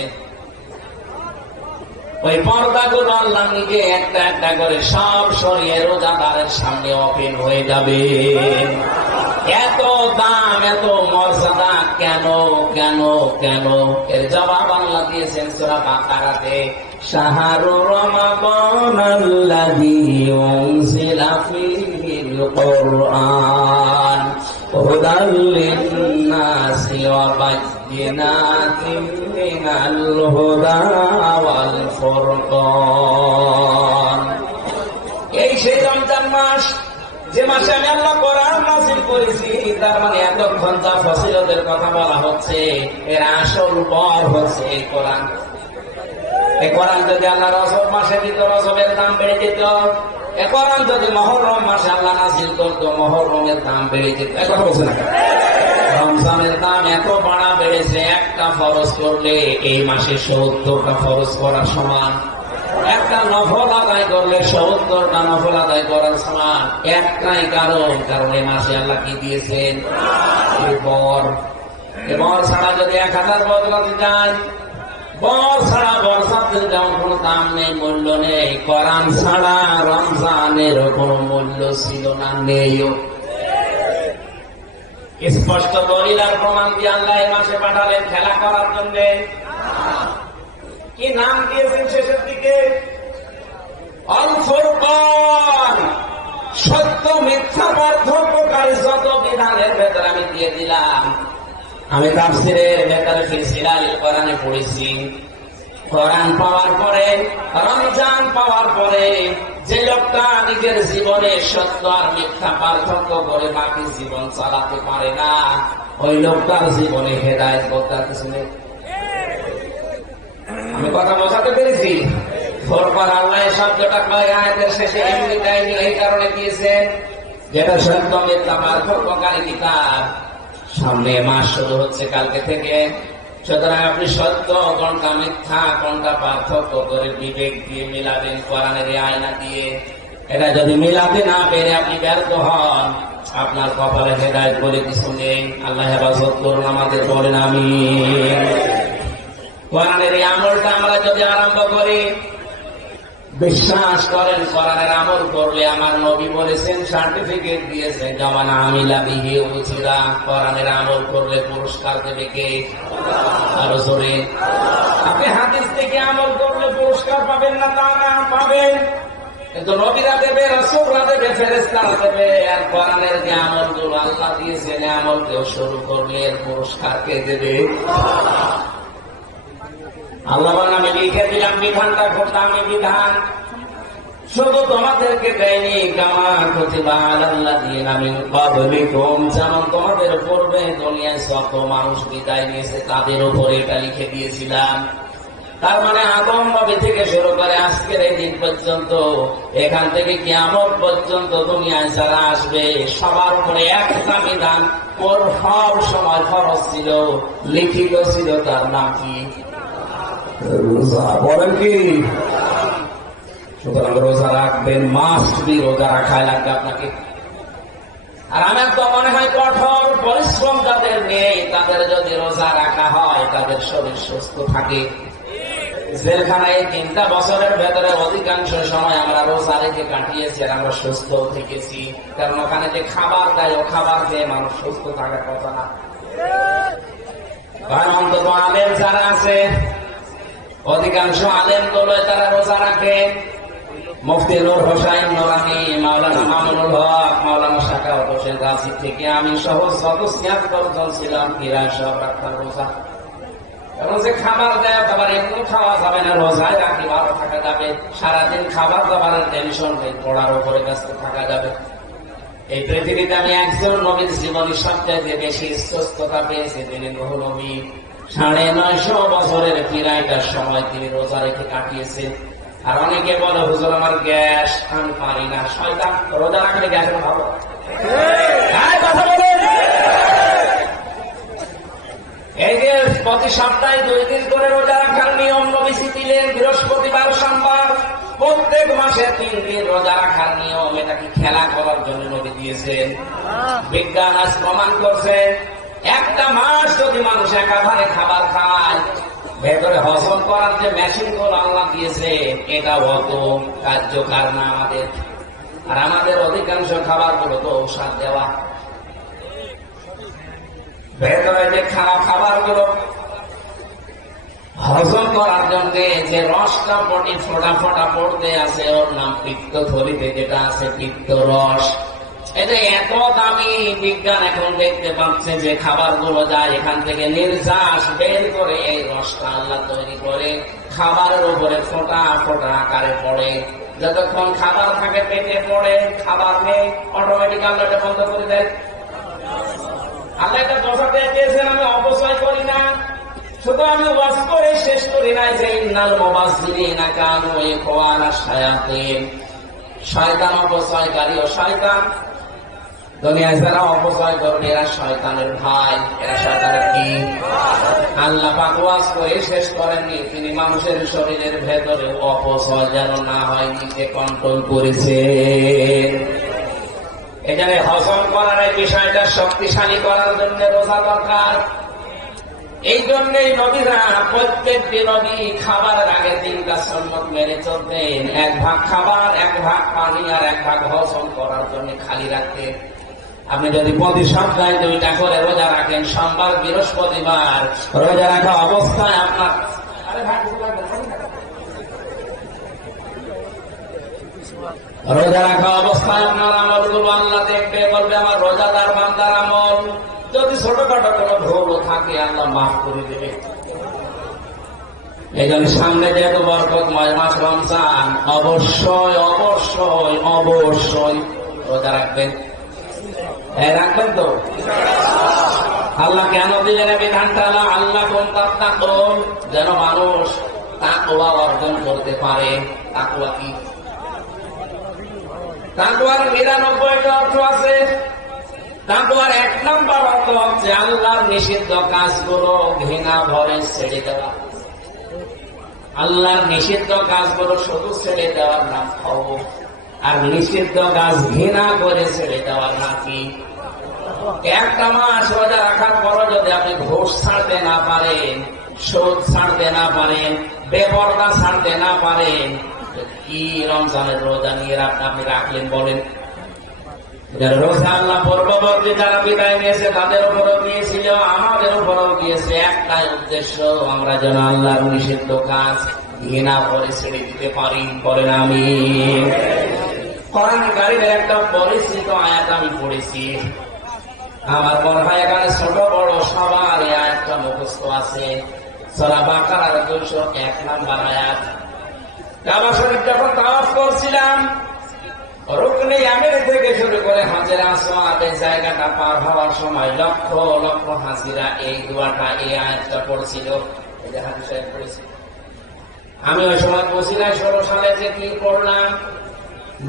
ওই পর্দাগুলো আল্লাহ নিজে একটা একটা করে সব সরিয়ে রোজাদারের সামনে ওপেন হয়ে যাবে। এত দাম, এত মর্যাদা কেন কেন কেন? এর জবাব আল্লাহ দিয়েছেন সূরা বাকারাতে, শাহরু রমাদানাল্লাযী উনজিলা ফীহিল কুরআন হুদাল লিন-নাসি ওয়া বায়্যিনাতিন মিনাল হুদা ওয়াল ফুরকান। এই সেই রমজান মাস, যে মাসে আমি আল্লাহ কোরআন নাযিল করেছি। তার মানে এতক্ষণ যা ফজিলতের কথা বলা হচ্ছে, এর আসল বর হচ্ছে এই কোরআন। এই কোরআন যদি আল্লাহ রজব মাসে দিত, রজবের দাম বেড়ে যেত। এই কোরআন যদি মুহররম মাসে আল্লাহ নাযিল করতো, মুহররমের দাম বেড়ে যেত। কথা বলছে না? রমজানের দাম এত বাড়া বেড়েছে, একটা ফরজ করলে এই মাসে 70টা ফরজ করার সমান। একটা নফল আদায় করলে 70টা নফল আদায় করার সমান। একটাই কারণ এই মাসে আল্লাহ কি দিয়েছেন? বর। বর ছাড়া যদি 1000 বদলাতে যায়, বর ছাড়া বরসাতের যেমন কোনো দাম নেই, মূল্য নেই, কোরআন ছাড়া রমজানের কোনো মূল্য ছিল না, নেইও। স্পষ্ট দলিলার প্রমাণ দিয়ে আল্লাহ এই মাসে পাঠালেন খেলা করার জন্য। কি নাম দিয়েছেন শেষের দিকে? আল ফুরকান। সত্য মিথ্যা পার্থক্যকারী যত বিধানের ভেতরে আমি দিয়ে দিলাম। আমি তাফসীরের ভেতরে ফিসিলাল কোরআনে পড়েছি, কোরআন পাওয়ার পরে, রমজান পাওয়ার পরে যে লোকটা নিজের জীবনে সত্য আর মিথ্যা পার্থক্য করে বাকি জীবন চালাতে পারে না, ওই লোকটার জীবনে হেদায়েত করতে কিছু নেই। আমি কথা বোঝাতে পেরেছি? ফোরকান, আল্লাহ শব্দটা আয়াতের শেষে এমনি দেয়নি, এই কারণে দিয়েছেন যেটা সত্য মিথ্যা পার্থক্যকারী কিতাব। সামনে মাস শুরু হচ্ছে কালকে থেকে, সুতরাং আপনি সত্য কোনটা মিথ্যা কোনটা পার্থক্য করে বিবেক দিয়ে মিলাবেন কোরআনের আয়না দিয়ে। এটা যদি মিলাতে না পেরে আপনি ব্যর্থ হন, আপনার কপালে হেদায়েত বলে কিছু নেই। আল্লাহ হেফাজত করুন আমাদের, বলেন আমিন। কোরআনের এই আমলটা আমরা যদি আরম্ভ করি, বিশ্বাস করেন কোরআনের আমল করলে, আমার নবী বলেছেন, সার্টিফিকেট দিয়েছেন, যেমন আমিলা বিহি উজিরা, কোরআনের আমল করলে পুরস্কার দেবে কে? আরো জোরে। আপনি হাদিস থেকে আমল করলে পুরস্কার পাবেন না তা না, পাবেন, কিন্তু নবীরা দেবে, রাসূলরা দেবে, ফেরেশতারা দেবে। আর কোরআনের যে আমলগুলো আল্লাহ দিয়েছেন, এই আমল কেউ শুরু করলে এর পুরস্কার কে দেবে? আল্লাহ বলেন, আমি লিখে দিলাম বিধানটা, খুব দামি বিধান, শুধু তোমাদেরকে দেয়নি, কামা কুতিবা আলাল্লাযীনা মিন ক্বাবলিকুম, যেমন তোমাদের পূর্বে দুনিয়ায় যত মানুষ বিদায় নিয়েছে তাদের উপরে এটা লিখে দিয়েছিলাম। তার মানে আদম নবী থেকে শুরু করে আজকের এই দিন পর্যন্ত, এখান থেকে কিয়ামত পর্যন্ত দুনিয়ায় যারা আসবে সবার উপরে একটা বিধান ওর সব সময় ফরজ ছিল, লিখিত ছিল, তার নাম কি? রোজা। বলেন কি? সুতরাং রোজা রাখবেন, মাস্ট বি, রোজা রাখাই লাগবে আপনাকে। আর আমার তো মনে হয় কঠোর পরিশ্রম যাদের নেই, তাদের যদি রোজা রাখা হয়, তাদের শরীর সুস্থ থাকে। জেলখানায় 3টা বছরের ভেতরে অধিকাংশ সময় আমরা রোজা রেখে কাটিয়েছি, আর আমরা সুস্থ থেকেছি, কারণ ওখানে যে খাবার দেয়, ও খাবার খেয়ে মানুষ সুস্থ থাকার কথা না। কারণ অন্তত আলেম যারা আছে, অধিকাংশ আলেম গুলো তারা রোজা রাখে। মুফতি নূর হোসাইন নুরানী, মাওলানা মামুনুল হক, মাওলানা শাকাওয়াত হোসেন রাজি থেকে আমি সহ যত 76 জন ছিলাম, এরা সব রাখতাম রোজা। এবং যে খাবার দেয়, খাবার এমনি খাওয়া যাবে না, রোজায় রাখি ভালো থাকা যাবে, সারাদিন খাবার দাবারের টেনশন নেই, পড়ার উপরে ব্যস্ত থাকা যাবে। এই পৃথিবীতে আমি একজন নবীর জীবনী সবচেয়ে বেশি সুস্থতা পেয়েছি, তিনি নূহ নবী। 950 বছরের ফিরাইটার সময় তিনি রোজা রেখে কাটিয়েছেন। আর অনেকে বলে, হুজুর আমার গ্যাস, আমি পারি না। শয়তান, রোজা রাখলে গ্যাস ভালো। কথা বলেন। এই যে প্রতি সপ্তাহে 2 দিন করে রোজা রাখার নিয়ম নবীজি দিলেন, বৃহস্পতিবার, সোমবার, প্রত্যেক মাসে 3 দিন রোজা রাখার নিয়ম। এটা কি খেলা করার জন্য নবী দিয়েছেন? বিজ্ঞান আজ প্রমাণ করছে, একটা মাস যদি মানুষ একাধারে খাবার খায়, ভেতরে হজম করার যে মেশিন গুলো আল্লাহ দিয়েছে, এটা অত কার্যকর না আমাদের। আর আমাদের অধিকাংশ খাবার গুলো তো ঔষধ দেওয়া। ভেতরে যে খারাপ খাবার গুলো হজম করার জন্য যে রসটা বডি ফোটা ফোটা পড়তে আছে, ওর নাম পিত্ত থলিতে যেটা আছে পিত্ত রস। এটা এত দামি, বিজ্ঞান এখন দেখতে পাচ্ছে যে খাবার গুলো যায় এখান থেকে নির্যাস বের করে এই রসটা আল্লাহ তৈরি করে খাবারের উপরে ফোটা ফোটা আকারে পড়ে। যতক্ষণ খাবার থাকে পেটে পড়ে, খাবার নেই, অটোমেটিক আল্লাহ এটা বন্ধ করে দেয়। আল্লাহ এটা বোঝাতে চেয়েছেন, আমি অপচয় করি না। শুধু আমি ওয়াজ করে শেষ করি না যে ইন্নাল মুবাযযিরিনা কানু ইখওয়ানা শায়াতিন, শয়তান অপচয়কারী ও শয়তান। দুনিয়ায় যারা অপচয় করবে এরা শয়তানের ভাই, এরা শয়তানের কি? আল্লাহ পাক ওয়াজ করে শেষ করেননি, তিনি মানুষের শরীরের ভেতরে অপচয় যেন না হয় নিজে কন্ট্রোল করেছেন। এখানে হজম করার এই বিষয়টা শক্তিশালী করার জন্য রোজা দরকার। এই জন্যই নবীরা, প্রত্যেকটি নবী খাবারের আগে 3টা সুন্নত মেনে চলতেন। 1 ভাগ খাবার, 1 ভাগ পানি, আর 1 ভাগ হজম করার জন্য খালি রাখতেন। আপনি যদি প্রতি সপ্তাহে 2টা করে রোজা রাখেন, সোমবার, বৃহস্পতিবার, রোজা রাখা অবস্থায় আপনার রোজা রাখা অবস্থায় আপনার আমলগুলো আল্লাহ দেখবে, বলবে আমার রোজাদার বান্দার আমল। যদি ছোটখাটো কোনো ভুলও থাকে আল্লাহ মাফ করে দেবে। এই জন্য সামনে যেহেতু বরকতময় মাস রমজান, অবশ্যই অবশ্যই অবশ্যই রোজা রাখবেন। রাখবেন তো? আল্লাহ কেন দিলেন বিধানটা? আল্লাহ তাত্তাকুন, যেন মানুষ তাকওয়া অর্জন করতে পারে। তাকওয়া কি? তাকওয়ার 99টা অর্থ আছে। তাকওয়ার 1 নম্বর অর্থ হচ্ছে আল্লাহর নিষিদ্ধ কাজগুলো ঘৃণা ভরে ছেড়ে দেওয়া। আল্লাহর নিষিদ্ধ কাজগুলো শুধু ছেড়ে দেওয়ার নাম খৌফ। আর নিষিদ্ধ কাজ ঘৃণা করে ছেড়ে দেওয়ার নাকি? একটা মাস রোজা রাখার পরও যদি আপনি ঘুষ ছাড়তে না পারেন, সুদ ছাড়তে না পারেন, বেপরদা ছাড়তে না পারেন, কি রমজানের রোজা নিয়ে আপনি রাখলেন বলেন? রোজা আল্লাহ পূর্ববর্তী যারা বিদায় নিয়েছে তাদের উপরেও গিয়েছিল, আমাদের উপরেও গিয়েছে। একটাই উদ্দেশ্য, আমরা যেন আল্লাহর নিষিদ্ধ কাজ ঘৃণা করে ছেড়ে দিতে পারি। বলেন আমি। কোরআন কারীমের একটা পরিচিত আয়াত আমি পড়েছি, আমার মনে হয় এখানে ছোট বড় সবার এই আয়াতটা মুখস্থ আছে। সূরা বাকারার 201 নম্বর আয়াত। কাবা শরীফ যখন তাওয়াফ করছিলাম, রুকনে ইয়ামানি থেকে শুরু করে হাজরে আসওয়াদের জায়গাটা পার হওয়ার সময় লক্ষ লক্ষ হাজিরা এই দোয়াটা, এই আয়াতটা পড়ছিল। এই যে হাজি সাহেব পড়েছিল। আমি ওই সময় বসিলায় 16 সালে যে কি পড়লাম,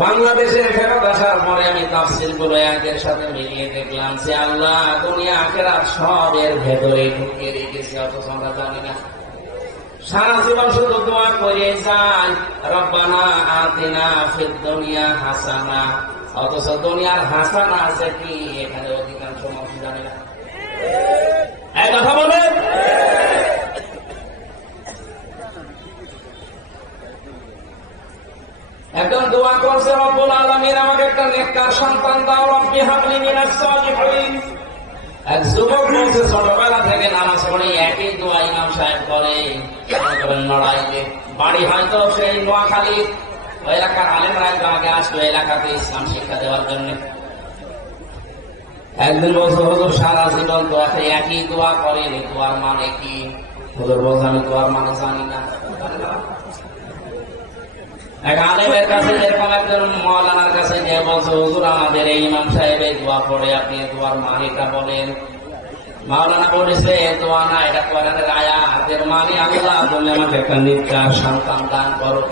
বাংলাদেশে ফেরত আসার পরে আমি তাফসীর গুলো একের সাথে মিলিয়ে দেখলাম যে আল্লাহ দুনিয়া আখিরাত সব এর ভেতরে ঢুকিয়ে রেখেছে, অথচ আমরা জানি না। সারা জীবন শুধু দোয়া করে যাই, রব্বানা আতিনা ফিদ দুনিয়া হাসানা, অথচ দুনিয়ার হাসানা আছে কি এখানে অধিকাংশ মানুষ জানে না। এই কথা বলে একজন দোয়া করছে, রব্বুল আলামিন আমাকে একটা নেককার সন্তান দাও, রব্বি হাবলি মিনাস সালিহিন। এক যুবক বলছে ছোটবেলা থেকে নামাজ পড়ে একই দোয়া ইমাম সাহেব করে লড়াইলে। বাড়ি হয়তো সেই নোয়াখালী, ওই এলাকার আলেমরা একটু আগে আসলো এলাকাতে ইসলাম শিক্ষা দেওয়ার জন্য। একদিন বলছে হুজুর সারা জীবন দোয়াতে একই দোয়া করেন, এই দোয়ার মানে কি? হুজুর বলছে আমি দোয়ার মানে জানি না। এক আলেমের কাছে যেরকম একজন মাওলানার কাছে গিয়ে বলছে হুজুর আমাদের এই ইমাম সাহেব এই দোয়া পড়ে, আপনি দোয়ার মানেটা বলেন। মাওলানা বলেছে দোয়া না, এটা কোরআনের আয়াত, এর মানে আল্লাহ তুমি আমাকে একটা নেককার সন্তান দান করো।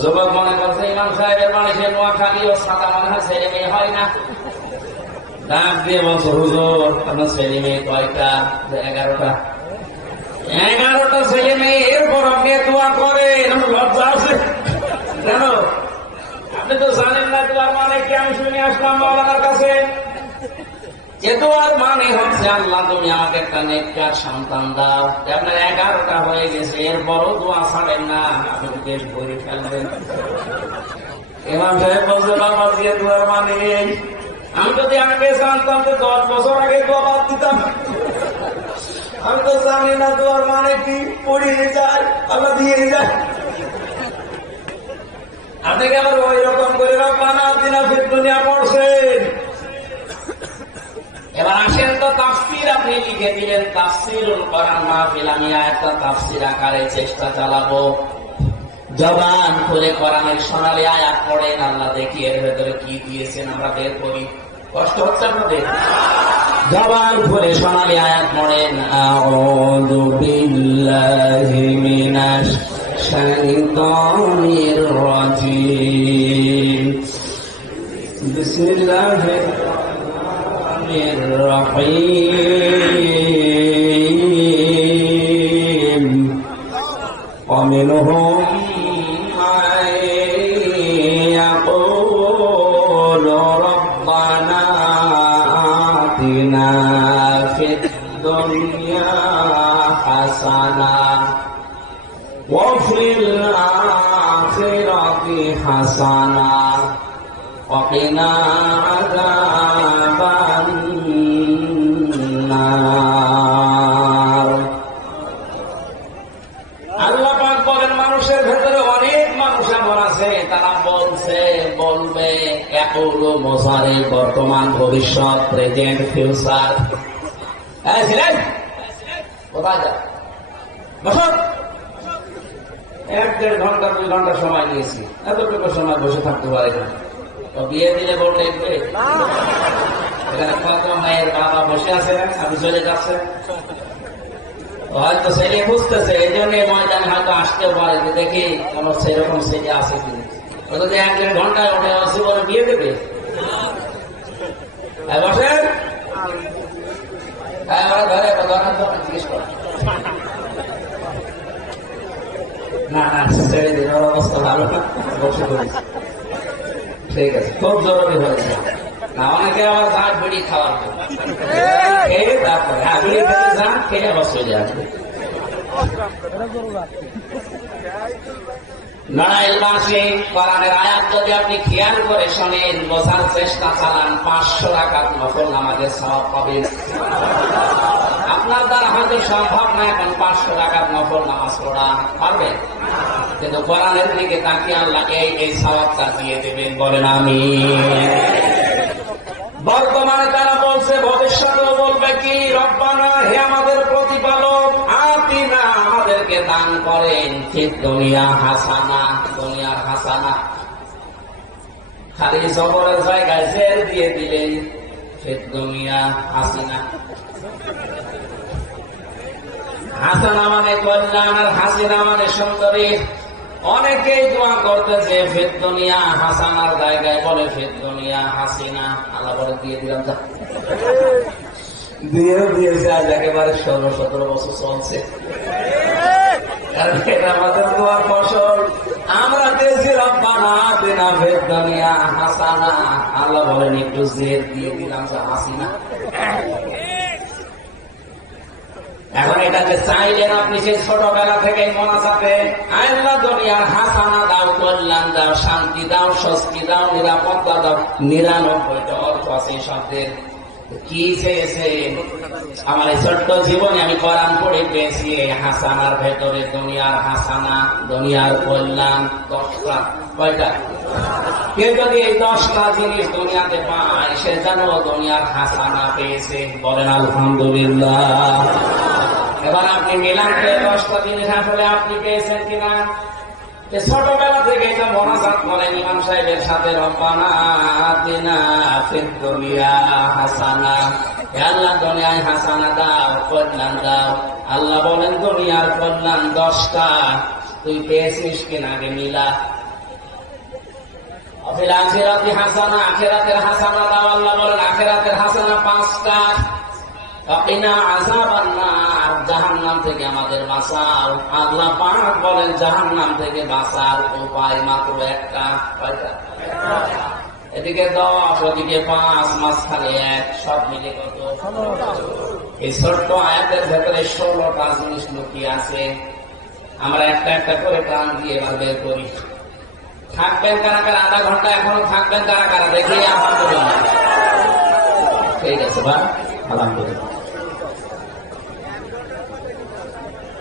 যুবক মনে করছে ইমাম সাহেবের মানে সে নোয়াখালী, ও সাদা মনে হয় ছেলে মেয়ে হয় না। ডাক দিয়ে বলছে হুজুর আপনার ছেলে মেয়ে কয়টা? 11টা। 11টা ছেলে মেয়ে, এরপর আপনি দোয়া করেন? লজ্জা আছে কেন? আপনি তো জানেন না দোয়ার মানে কি। আমি শুনে আসলাম মাওলানার কাছে, যে দোয়ার মানে হচ্ছে আল্লাহ তুমি আমাকে একটা নেককার সন্তান দাও। আপনার 11টা হয়ে গেছে, এরপরও দোয়া ছাড়েন না, আপনি বেশ ভরে ফেলবেন। ইমাম সাহেব বলছে বাবা দিয়ে দোয়ার মানে আমি যদি আগে জানতাম তো 10 বছর আগে দোয়া বাদ দিতাম। আমি তো জানি না দোয়ার মানে কি, পড়িয়ে যায় আল্লাহ দিয়ে যায়। আপনি কি আবার ওই রকম করে রব্বানা আতিনা ফিদ দুনিয়া পড়ছেন? এবার আসেন তো তাফসীর আপনি লিখে দিলেন, তাফসীরুল কোরআন মাহফিল। আমি একটা তাফসীর আকারে চেষ্টা চালাবো। জবান খুলে কোরআনের সোনালী আয়াত পড়েন, আল্লাহ দেখি এর ভেতরে কি দিয়েছেন আমরা বের করি। কষ্ট হচ্ছে আপনাদের? জবান খুলে সোনালী আয়াত পড়েন। আউযু বিল্লাহি মিনাশ শাইতানির রাজীম, বিসমিল্লাহির রাহমানির রহিম। ومنهم من يقول ربنا آتنا في الدنيا حسنة وفي الآخرة حسنة وقنا عذاب النار। আল্লাহ পাক বলেন মানুষের ভেতরে অনেক মানুষ এমন আছে তারা বলবে একুলু মুসারে, বর্তমান ভবিষ্যৎ, প্রেজেন্ট ফিউচার। কোথায় যা বসত 1-1.5 ঘন্টা 2 ঘন্টা সময় নিয়েছি, এতটুকু সময় বসে থাকতে পারে না। তো বিয়ে দিলে বোর্ড লিখবে, এখানে কত মায়ের বাবা বসে আছে, আপনি চলে যাচ্ছে, হয়তো ছেলে খুঁজতেছে, এই জন্য ময়দানে হয়তো আসতেও পারে যে দেখি আমার সেরকম ছেলে আছে কিনা। যদি 1-1.5 ঘন্টায় ওঠে জীবনে বিয়ে দেবে? বসেন ধরে জিজ্ঞেস কর না, ছেড়ে দিন, অবস্থা ভালো না, বসে করেছি। ঠিক আছে, খুব জরুরি হয়েছে না। অনেকে আবার যাক বিড়ি খাওয়ার খেয়ে তারপরে বিড়ি খেতে যান, খেয়ে আবার চলে আসবে। নারায়ণবাসী কোরআনের আয়াত যদি আপনি খেয়াল করে শোনেন, বোঝার চেষ্টা চালান, 500 রাকাত নফল নামাজের সওয়াব পাবেন। আপনার দ্বারা হয়তো সম্ভব না এখন 500 রাকাত নফল নামাজ পড়া, পারবেন? কিন্তু কোরআনের দিকে তাকিয়ে আল্লাহ এই সওয়াবটা দিয়ে দেবেন, বলেন আমিন। বর্তমানে তারা বলছে, ভবিষ্যতেও বলবে কি, রব্বানা, হে আমাদের প্রতিপালক, আতিনা, আমাদেরকে দান করেন, ফিদ দুনিয়া হাসানা, দুনিয়ার হাসানা। খালি জবরের জায়গায় জের দিয়ে দিলেন, ফিদ দুনিয়া হাসিনা। হাসানা মানে কল্যাণ, আর হাসিনা মানে সুন্দরী। অনেকেই দোয়া করতেছে ফিদ দুনিয়া হাসানার জায়গায় বলে ফিদ দুনিয়া হাসিনা। আল্লাহ বলে দিয়ে দিলাম, দিয়েও দিয়েছে, আজ একেবারে 16-17 বছর চলছে। এটা আমাদের দোয়ার ফসল। আমরা পেয়েছি রব্বানা আতিনা ফিদ দুনিয়া হাসানা, আল্লাহ বলেন একটু জের দিয়ে দিলাম হাসিনা। এখন এটাকে চাইলেন আপনি সেই ছোটবেলা থেকে মোনাজাতে, আল্লাহ দুনিয়ার হাসানা দাও, কল্যাণ দাও, শান্তি দাও, স্বস্তি দাও, নিরাপত্তা দাও। 99টা অর্থ আছে এই শব্দের। কি চেয়েছে? আমার এই ছোট্ট জীবনে আমি কোরআন পড়ে পেয়েছি এই হাসানার ভেতরে দুনিয়ার হাসানা, দুনিয়ার কল্যাণ 10টা। কয়টা? কেউ যদি এই 10টা জিনিস দুনিয়াতে পায়, সে যেন দুনিয়ার হাসানা পেয়েছে, বলেন আলহামদুলিল্লাহ। এবার আপনি মিলান করে 10টা জিনিস আসলে আপনি পেয়েছেন কিনা। ছোটবেলা থেকে এটা মোনাজাত করেন ইমাম সাহেবের সাথে, রব্বানা আতিনা ফিদ দুনিয়া হাসানা, হে আল্লাহ দুনিয়ায় হাসানা দাও, কল্যাণ দাও। আল্লাহ বলেন দুনিয়ার কল্যাণ 10টা, তুই পেয়েছিস কিনা আগে মিলা। আখিরাতে হাসানা, আখিরাতের হাসানা দাও। আল্লাহ বলেন আখিরাতের হাসানা 5টা। জাহান্নাম থেকে আমাদের বাঁচাও। আল্লাহ পাক বলেন জাহান্নাম থেকে বাঁচার উপায় মাত্র একটা। কয়টা? এদিকে 10, ওদিকে 5, মাঝখানে 1, সব মিলে কত? এই ছোট্ট আয়াতের ভেতরে 16টা জিনিস লুকিয়ে আছে। আমরা একটা একটা করে প্রাণ দিয়ে এবার বের করি। থাকবেন কারা কারা? আধা ঘন্টা এখনো থাকবেন কারা কারা? দেখি আলহামদুলিল্লাহ। ঠিক আছে বা আলহামদুলিল্লাহ।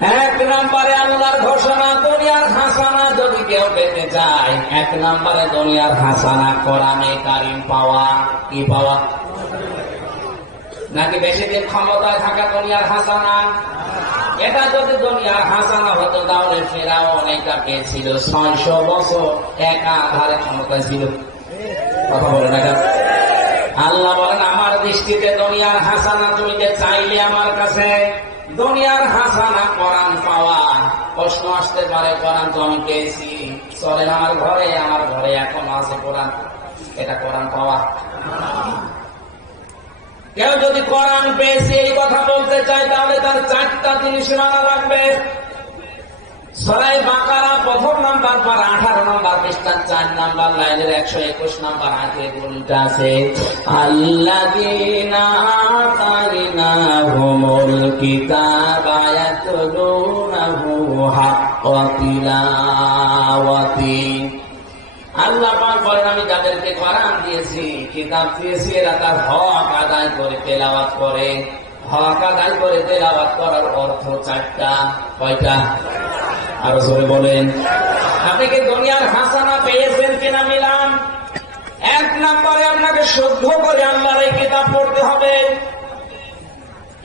1 নম্বরে আল্লাহর ঘোষণা, দুনিয়ার হাসানা যদি কেউ পেতে চায়, 1 নম্বরে দুনিয়ার হাসানা কোরআনে কারিম পাওয়া। কি পাওয়া? নাকি বেশি দিন ক্ষমতায় থাকা দুনিয়ার হাসানা? এটা যদি দুনিয়ার হাসানা হতো তাহলে ফেরাউন এটা পেয়েছিল 600 বছর একাধারে ক্ষমতায় ছিল। কথা বলে না? আল্লাহ বলেন আমার দৃষ্টিতে দুনিয়ার হাসানা তুমি যে চাইলে আমার কাছে, দুনিয়ার হাসানা কোরআন পাওয়া। প্রশ্ন আসতে পারে, কোরআন তো আমি পেয়েছি, চলেন আমার ঘরে এখন আছে কোরআন, এটা কোরআন পাওয়া। কেউ যদি কোরআন পেয়েছে এই কথা বলতে চায়, তাহলে তার 4টা জিনিস মানা লাগবে। সূরা বাকারা 1ম নাম্বার পারা 18 নম্বর পৃষ্ঠার 4 নম্বর লাইনের 121 নম্বর আয়াতে বলতে আছে, আল্লাযীনা আতাইনাহুমুল কিতাবা ইয়াতলুনাহু হাক্কা তিলাওয়াতি। আল্লাহ পাক বলেন আমি যাদেরকে কোরআন দিয়েছি, কিতাব দিয়েছি, এরা তার হক আদায় করে তেলাওয়াত করে। হক আদায় করে তেলাওয়াত করার অর্থ 4টা। কয়টা? আরো জোরে বলেন। আপনি কি দুনিয়ার হাসানা পেয়েছেন কিনা মিলান? 1 নম্বরে আপনাকে শুদ্ধ করে আল্লাহর এই কিতাব পড়তে হবে।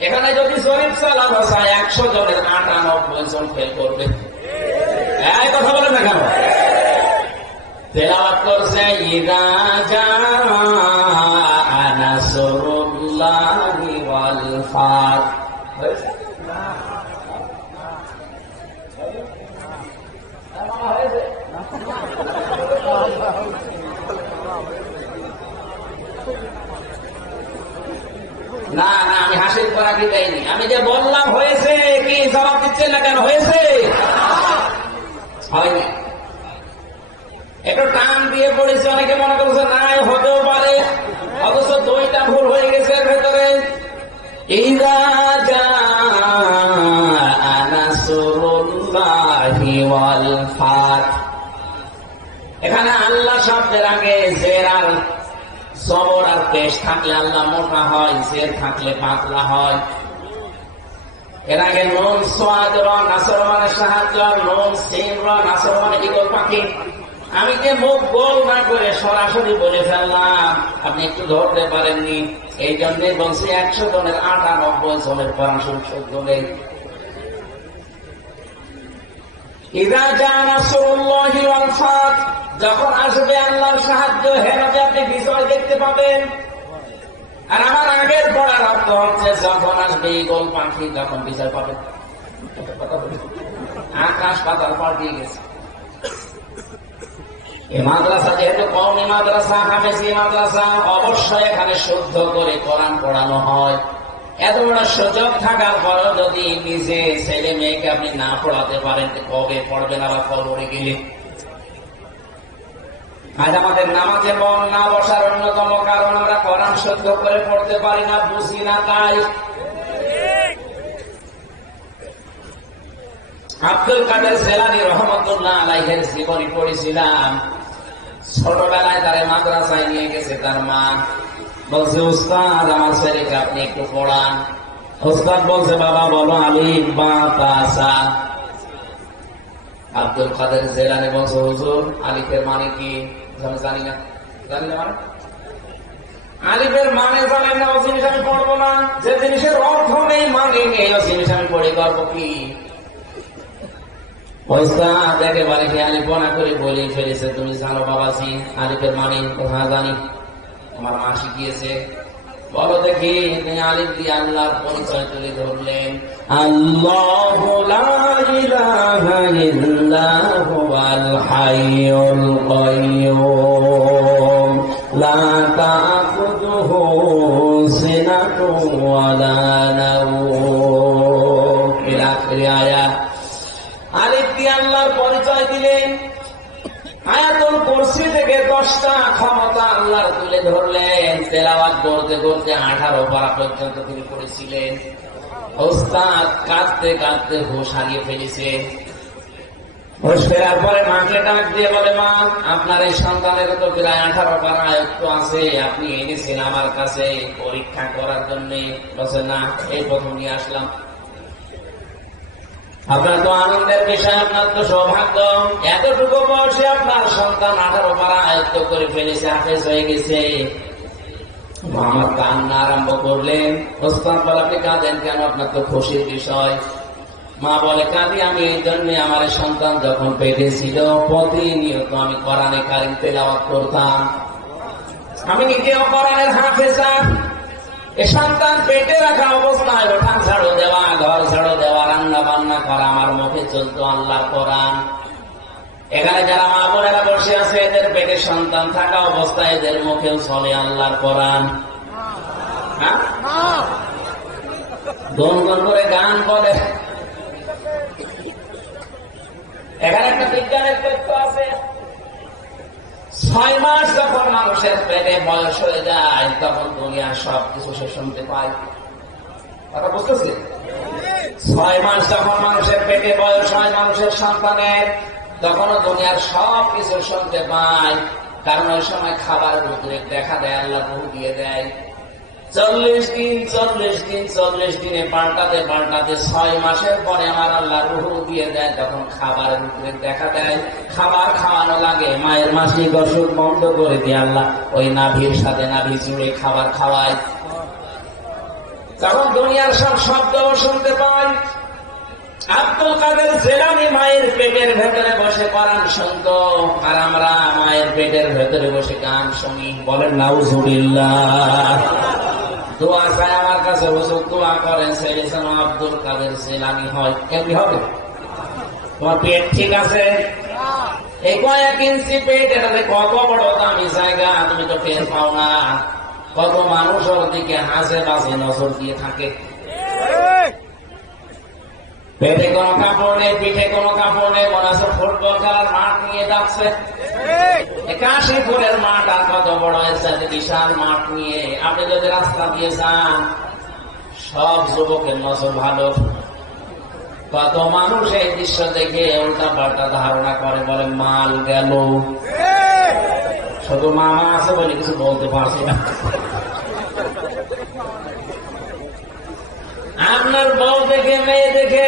এখানে যদি জরিপ চালানো হয় 100 জনের 98 জন ফেল করবে। এই কথা বলেন না কেন? তেলাওয়াত করছে ইযা জাআ নাসরুল্লাহি ওয়াল ফাত। না না, আমি হাসির করাকে দেয়নি। আমি যে বললাম হয়েছে, কি জবাব দিচ্ছেন না কেন? হয়েছে? হয়নি। একটু টান দিয়ে পড়েছে অনেকে মনে করছে না হতেও পারে, অথচ দুইটা ভুল হয়ে গেছে এর ভেতরে। ইযা জাআ নাসরুল্লাহি ওয়াল ফাত, এখানে আল্লাহ শব্দের আগে জের আর সবর আর পেশ থাকলে আল্লাহ মোটা হয়, জের থাকলে পাতলা হয়। এর আগে নুন সোয়াদ র নাসর মানে সাহায্য, নুন সিন র নাসর মানে ঈগল পাখি। আমি যে মুখ গোল না করে সরাসরি বলে ফেললাম, আপনি একটু ধরতে পারেননি। এই জন্যে বলছি 100 জনের 98 জনের পরামর্শ নেই। ইযা জাআ নাসরুল্লাহি ওয়াল ফাত, যখন আসবে আল্লাহর সাহায্য, হেরাতে আপনি বিজয় দেখতে পাবেন। আর আমার আগের পড়ার অর্থ হচ্ছে যখন আসবে ঈগল পাখি তখন বিজয় পাবেন। আকাশ পাতাল পাল্টিয়ে গেছে। এই মাদ্রাসা যেহেতু কওমি মাদ্রাসা, হাফেজি মাদ্রাসা, অবশ্যই এখানে শুদ্ধ করে কোরআন পড়ানো হয়। এত বড় সুযোগ থাকার পরও যদি নিজে ছেলে মেয়েকে আপনি না পড়াতে পারেন, কবে পড়বেন আবার কবরে গেলে? আজ আমাদের নামাজে মন না বসার অন্যতম কারণ আমরা কোরআন শুদ্ধ করে পড়তে পারি না, বুঝি না। তাই আব্দুল কাদের জিলানী রহমাতুল্লাহ আলাইহির জীবনী পড়েছিলাম। ছোটবেলায় তারে মাদ্রাসায় নিয়ে গেছে তার মা, বলছে উস্তাদ আমার ছেলেকে আপনি একটু পড়ান। উস্তাদ বলছে বাবা বলো আলিফ বা তা সা। আব্দুল কাদের জিলানী বলছে হুজুর আলিফের মানে কি? আমি জানি না। জানি না মানে আলিফের মানে জানেন না, ও জিনিস আমি পড়বো না। যে জিনিসের অর্থ নেই, মানে নেই, ও জিনিস আমি পড়ে করবো কি? উস্তাদ একেবারে কি আলিফনা করে বলে ফেলেছে, তুমি জানো বাবাজি আলিফের মানে? হ্যাঁ জানি, আমার মা শিখিয়েছে। বলো দেখি। তিনি আলিফ দিয়ে আল্লাহর পরিচয় তুলে ধরলেন। আল্লাহু লা ইলাহা ইল্লা হুয়াল হাইয়ুল কাইয়্যুম লা তাখুযুহু সিনাতুন ওয়া লা নাওম। ইলা আখির আয়াত। আলিফ দিয়ে আল্লাহর পরিচয় দিলেন। আয়াতুল কুরসি থেকে 10টা ক্ষমতা আল্লাহর তুলে ধরলেন। তেলাওয়াত করতে করতে 18 পারা পর্যন্ত তিনি পড়েছিলেন। ওস্তাদ কাঁদতে কাঁদতে হুঁশ হারিয়ে ফেলেছে। হুঁশ ফেরার পরে মাকে ডাক দিয়ে বলে, মা আপনার এই সন্তানের তো প্রায় 18 পারা আয়ত্ত আছে, আপনি এনেছেন আমার কাছে পরীক্ষা করার জন্য। বলছে না, এই প্রথম নিয়ে আসলাম। আপনার তো আনন্দের বিষয়, আপনার তো সৌভাগ্য, এতটুকু বয়সে আপনার সন্তান 18 পারা আয়ত্ত করে ফেলেছে, হাফেজ হয়ে গেছে। মোহাম্মদ কান্না আরম্ভ করলেন। ওস্তাদ বলে আপনি কাঁদেন কেন? আপনার তো খুশির বিষয়। মা বলে কাঁদি আমি এই জন্য, আমার সন্তান যখন পেটে ছিল প্রতিনিয়ত আমি কোরআনে কারিম তেলাওয়াত করতাম। আমি নিজেও কোরআনের হাফেজা। এ সন্তান পেটে রাখা অবস্থায় ওঠান ঝাড়ু দেওয়া, ঘর ঝাড়ু দেওয়া, রান্না বান্না করা, আমার মুখে চলতো আল্লাহর কোরআন। এখানে যারা মা বোনেরা বসে আছে, এদের পেটে সন্তান থাকা অবস্থায় এদের মুখেও চলে আল্লাহর কোরআন। গুনগুন করে গান বলে। এখানে একটা বিজ্ঞানের তথ্য আছে। 6 মাস যখন মানুষের পেটে বয়স হয়ে যায়, তখন দুনিয়ার সবকিছু সে শুনতে পায়। কথা বুঝতেছে? 6 মাস যখন মানুষের পেটে বয়স হয় মানুষের সন্তানের, তখনও দুনিয়ার সবকিছু শুনতে পায়। কারণ ওই সময় খাবার ভিতরে দেখা দেয়, আল্লাহ রূহ দিয়ে দেয়। 40 দিনে পাল্টাতে পাল্টাতে 6 মাসের পরে আমার আল্লাহ রূহ দিয়ে দেয়, তখন খাবারের উপরে দেখা দেয়। খাবার খাওয়ানো লাগে, মায়ের মাসিক অসুখ বন্ধ করে দিয়ে আল্লাহ ওই নাভির সাথে নাভি জুড়ে খাবার খাওয়ায়। তখন দুনিয়ার সব শব্দ শুনতে পায়। আব্দুল কাদের জিলানী মায়ের পেটের ভেতরে বসে কোরআন শুনতো, আর আমরা মায়ের পেটের ভেতরে বসে গান শুনি। বলেন নাউজুবিল্লাহ। দোয়া চাই আমার কাছে, হুজুর দোয়া করেন ছেলে যেন আব্দুল কাদের জিলানী হয়। কেমনি হবে? তোমার পেট ঠিক আছে? এই কয়েক ইঞ্চি পেট, এটাতে কত বড় দামি জায়গা, তুমি তো টের পাও না। কত মানুষ ওর দিকে হাসে বাজে নজর দিয়ে থাকে। পেটে কোনো কাপড় নেই, পিঠে কোনো কাপড় নেই, মনে হচ্ছে ফুটবল খেলার মাঠ নিয়ে যাচ্ছে। কাশীপুরের মাঠ আর কত বড় হয়েছে, বিশাল মাঠ নিয়ে আপনি যদি রাস্তা দিয়ে যান, সব যুবকের নজর ভালো। কত মানুষ এই দৃশ্য দেখে উল্টা পাল্টা ধারণা করে, বলে মাল গেল। শুধু মামা আছে বলে কিছু বলতে পারছি না। আপনার বউ দেখে, মেয়ে দেখে,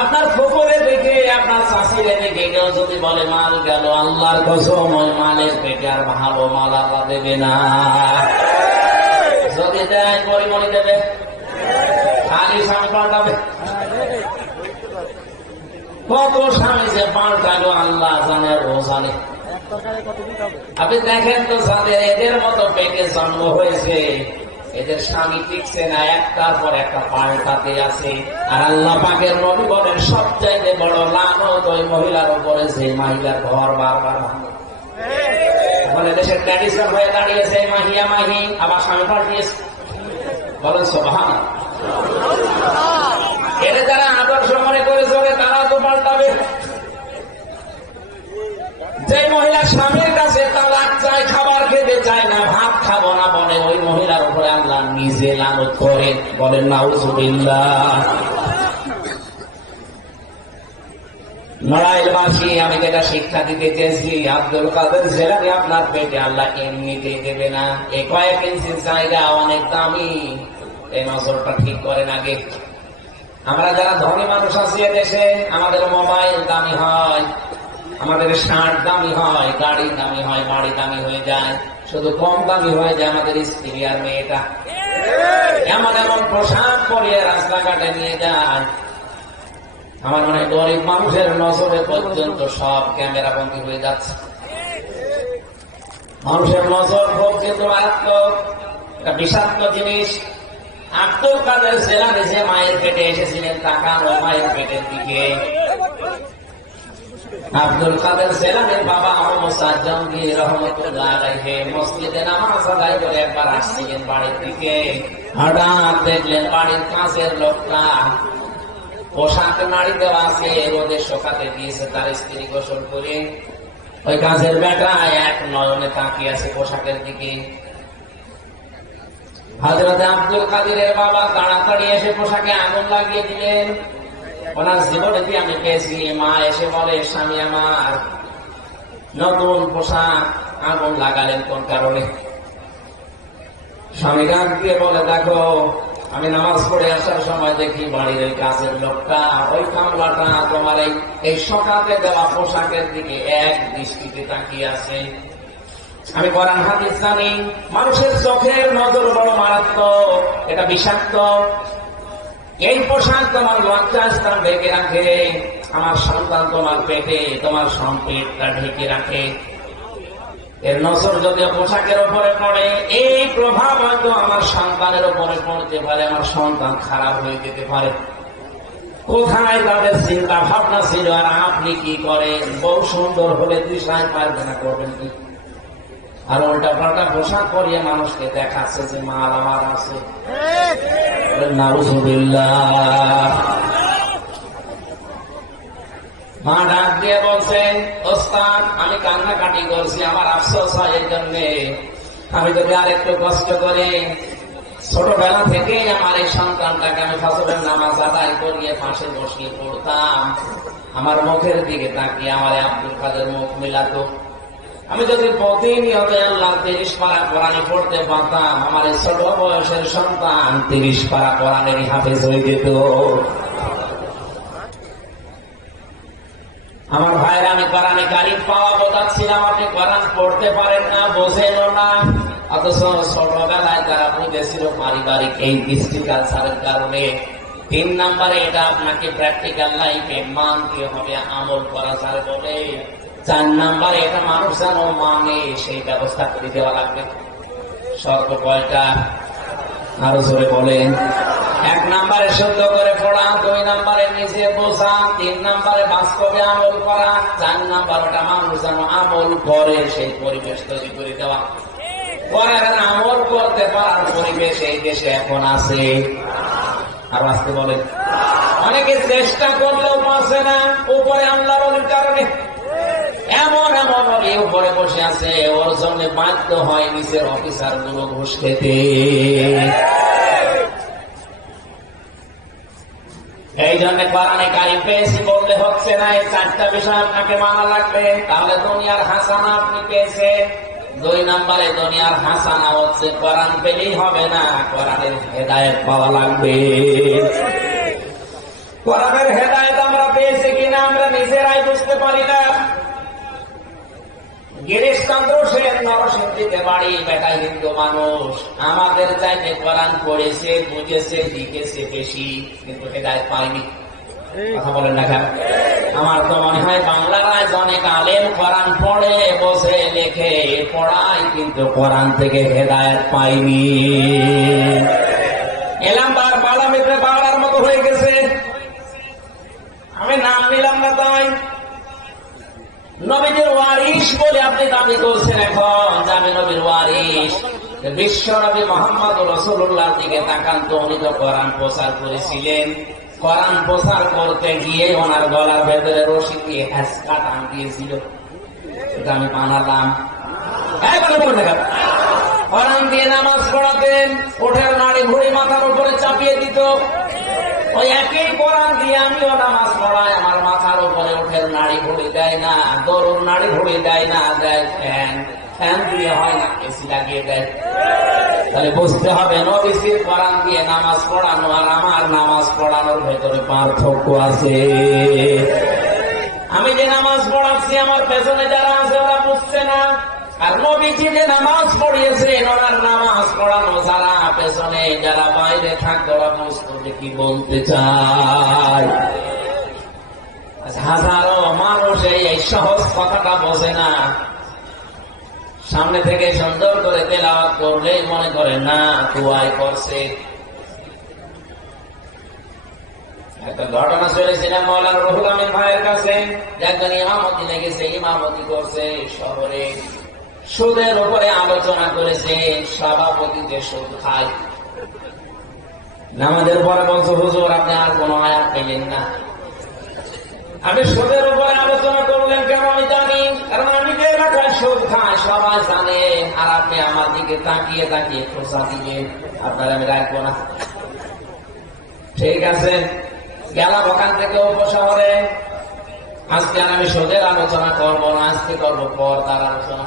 আপনার পুকুরে দেখে, আপনার চাষিরে দেখে কেউ যদি বলে মাল গেল, আল্লাহর কসম ওই মালের পেটে আর ভালো মাল আল্লাহ দেবে না। যদি দেয় পরিমণি দেবে, খালি স্বামী পাল্টাবে। কত স্বামী যে পাল্টালো আল্লাহ জানে, ও জানে। আপনি দেখেন তো, যাদের এদের মতো পেটে জন্ম হয়েছে, এদের স্বামী টিকছে না, একটার পর একটা পাল্টাতে আছে। আর আল্লাহ পাকের নবী বলেন, সবচাইতে বড় লানত ওই মহিলার উপরে যে মহিলার ঘর বারবার ভাঙে। এখন দেশের ট্র্যাডিশন হয়ে দাঁড়িয়েছে মাহিয়া মাহি, আবার স্বামী পাল্টিয়েছে। বলেন সুবহানাল্লাহ। এরা যারা আদর্শ মনে করে চলে, তারা তো পাল্টাবে। যে মহিলা স্বামীর কাছে তালাক চায়, খাবার খেতে চায় না, ভাত খাবো না বলে, ওই মহিলার উপরে আল্লাহ নিজে লানত করেন। বলেন নাউজুবিল্লাহ। নড়াইলবাসী, আমি যেটা শিক্ষা দিতে চেয়েছি, আব্দুল কাদের জেলানি আপনার পেটে আল্লাহ এমনিতেই দেবে না। এই কয়েক ইঞ্চির জায়গা অনেক দামি, এই নজরটা ঠিক করেন আগে। আমরা যারা ধনী মানুষ আছি দেশে, আমাদের মোবাইল দামি হয়, আমাদের শার্ট দামি হয়, গাড়ি দামি হয়, বাড়ি দামি হয়ে যায়। শুধু কম দামি হয়ে যায় আমাদের স্ত্রী আর মেয়েটা। এমন এমন পোশাক পরিয়ে রাস্তাঘাটে নিয়ে যায়, আমার মনে হয় গরিব মানুষের নজরে পর্যন্ত সব ক্যামেরা বন্দী হয়ে যাচ্ছে। মানুষের নজর খুব কিন্তু মারাত্মক, একটা বিষাক্ত জিনিস। আব্দুল কাদের জেলানি যে মায়ের পেটে এসেছিলেন, তাকান ওই মায়ের পেটের দিকে। আব্দুল কাদের জেলানির বাবা মুসা জঙ্গি রহমতুল্লাহ আলাইহি মসজিদে নামাজ আদায় করে একবার আসছিলেন বাড়ির দিকে। হঠাৎ দেখলেন বাড়ির কাছের লোকটা পোশাক নাড়ি দেওয়া আছে, রোদে শুকাতে দিয়েছে তার স্ত্রী গোসল করে। ওই কাজের বেটা এক নয়নে তাকিয়ে আছে পোশাকের দিকে। হযরত আব্দুল কাদিরের বাবা তাড়াতাড়ি এসে পোশাকে আগুন লাগিয়ে দিলেন। ওনার জীবনে কি আমি পেয়েছি, মা এসে বলে, স্বামী আমার নতুন পোশাক আগুন লাগালেন কোন কারণে? স্বামী গান দিয়ে বলে, দেখো আমি নামাজ পড়ে আসার সময় দেখি বাড়ির ওই কাছের লোকটা, ওই কামলাটা তোমার এই সকালে দেওয়া পোশাকের দিকে এক দৃষ্টিতে তাকিয়ে আছে। আমি কোরআন হাদিস জানি, মানুষের চোখের নজর বড় মারাত্মক, এটা বিষাক্ত। এই পোশাক তোমার লজ্জাস্থান ঢেকে রাখে, আমার সন্তান তোমার পেটে তোমার সম্পদটা ঢেকে রাখে। এর নজর যদি পোশাকের উপরে পড়ে, এই প্রভাব হয়তো আমার সন্তানের উপরে পড়তে পারে, আমার সন্তান খারাপ হয়ে যেতে পারে। কোথায় তাদের চিন্তা ভাবনা ছিল? আর আপনি কি করেন? বউ সুন্দর হলে দিশায় পারবে না, করবেন কি? আর উল্টা পাল্টা পোশাক পরিয়ে মানুষকে দেখাচ্ছে যে মাল আমার আছে। নাউজুবিল্লাহ। মা ডাক দিয়ে বলছেন, ওস্তাদ আমি কান্নাকাটি করছি, আমার আফসোস হয় এই জন্যে, আমি যদি আর একটু কষ্ট করে ছোটবেলা থেকে আমার এই সন্তানটাকে আমি ফজরের নামাজ আদায় করিয়ে পাশে বসিয়ে পড়তাম, আমার মুখের দিকে তাকিয়ে আমার আব্দুল কাদের মুখ মিলাতো, আমি যদি প্রতিনিয়ত আল্লাহ 30 পারা কোরআনে পড়তে পারতাম, আমার এই ছোট বয়সের সন্তান 30 পারা কোরআনের হাফেজ হয়ে যেত। আমার ভাইরা, আমি কোরআনে কারিম পাওয়া বোঝাচ্ছিলাম, আপনি কোরআন পড়তে পারেন না, বোঝেনও না, অথচ ছোটবেলায় তারা বুঝেছিল পারিবারিক এই দৃষ্টি কালচারের কারণে। 3 নম্বরে এটা আপনাকে প্র্যাকটিক্যাল লাইফে মানতে হবে, আমল করা যায় বলে। 4 নম্বরে এটা মানুষ যেন মানে সেই ব্যবস্থা করে দেওয়া লাগবে। শর্ত কয়টা? আরো জোরে বলেন। 1 নম্বরে শুদ্ধ করে পড়া, 2 নম্বরে নিজে বোঝা, 3 নম্বরে বাস্তবে আমল করা, 4 নম্বর ওটা মানুষ যেন আমল করে সেই পরিবেশ তৈরি করে দেওয়া। পরের আমল করতে পারার পরিবেশ এই দেশে এখন আছে। আর আসতে বলে অনেকে চেষ্টা করলেও পারছে না, উপরে আল্লাহর ওলির কারণে। এমন এমন ওলি অধিকারী উপরে বসে আছে, ওর জন্য বাধ্য হয় নিচের অফিসার গুলো ঘুষ খেতে। এই জন্য কোরআনে কারিম পেয়েছি বললে হচ্ছে না, এই চারটা বিষয় আপনাকে মানা লাগবে, তাহলে দুনিয়ার হাসানা আপনি পেয়েছেন। 2 নম্বরে দুনিয়ার হাসানা হচ্ছে কোরআন পেলেই হবে না, কোরআনের হেদায়েত পাওয়া লাগবে। কোরআনের হেদায়েত আমরা পেয়েছি কিনা আমরা নিজেরাই বুঝতে পারি না। গিরিশচন্দ্র সেন নরসিংদীতে বাড়ি, বেটা হিন্দু মানুষ, আমাদের চাইতে কোরআন পড়েছে, বুঝেছে, লিখেছে বেশি, কিন্তু হেদায়েত পায়নি। কথা বলেন না কেন? আমার তো মনে হয় বাংলার আজ অনেক আলেম কোরআন পড়ে, বসে, লেখে, পড়ায়, কিন্তু কোরআন থেকে হেদায়েত পাইনি। এলামবার পার্লামেন্টে পাওয়ার মতো হয়ে গেছে। আমি নাম নিলাম না, তাই নবীদের ওয়ারিস বলে আপনি দাবি করছেন এখন, জানে নবীর ওয়ারিস। বিশ্ব নবী মোহাম্মদ রাসূলুল্লাহর দিকে তাকান তো, উনি তো কোরআন প্রচার করেছিলেন। কোরআন প্রচার করতে গিয়ে ওনার গলার ভেতরে রশি দিয়ে হ্যাঁচকা টান দিয়েছিল, এটা আমি বানালাম। কোরআন দিয়ে নামাজ পড়াতেন, ওঠের নাড়ি ঘুড়ি মাথার উপরে চাপিয়ে দিত। ওই একই কোরআন দিয়ে আমিও নামাজ পড়াই, আমার মাথার উপরে ওঠের নাড়ি ঘুড়ি দেয় না, গরুর নাড়ি ঘুড়ি দেয় না, দেয় ফ্যান। ফ্যান দিয়ে হয় না, এসি লাগিয়ে দেয়। তাহলে বুঝতে হবে নবীজির কোরআন দিয়ে নামাজ পড়ানো আর আমার নামাজ পড়ানোর ভেতরে পার্থক্য আছে। আমি যে নামাজ পড়াচ্ছি, আমার পেছনে যারা আছে ওরা বুঝছে না, আর নবীজি যে নামাজ পড়িয়েছেন, ওনার নামাজ পড়ানো যারা পেছনে, যারা বাইরে থাকতো, ওরা বুঝতো যে কি বলতে চায়। হাজারো মানুষ এই সহজ কথাটা বোঝে না। সামনে থেকে সুন্দর করে তেলাওয়াত করলে মনে করে না দুআই করছে। একটা ঘটনা শুনেছিলাম মাওলানা রুহুল আমিন ভাইয়ের কাছে, একজন ইমামতি লেগেছে, ইমামতি করছে শহরে, সুদের উপরে আলোচনা করেছে, সভাপতিতে সুদ খায়। নামাজের পরে বলছে, হুজুর আপনি আর কোন আয়াত পেলেন না, আমি সুদের উপরে আলোচনা করলেন কেন? আমি জানি, কারণ আমি যে এলাকায় সুদ খাই সবাই জানে, আর আপনি আমার দিকে তাকিয়ে তাকিয়ে খোঁচা দিলেন, আপনার আমি রাখবো না। ঠিক আছে, গেলাম ওখান থেকে উপশহরে। আজকে আর আমি সুদের আলোচনা করবো না, আজকে করবো পর্দার আলোচনা।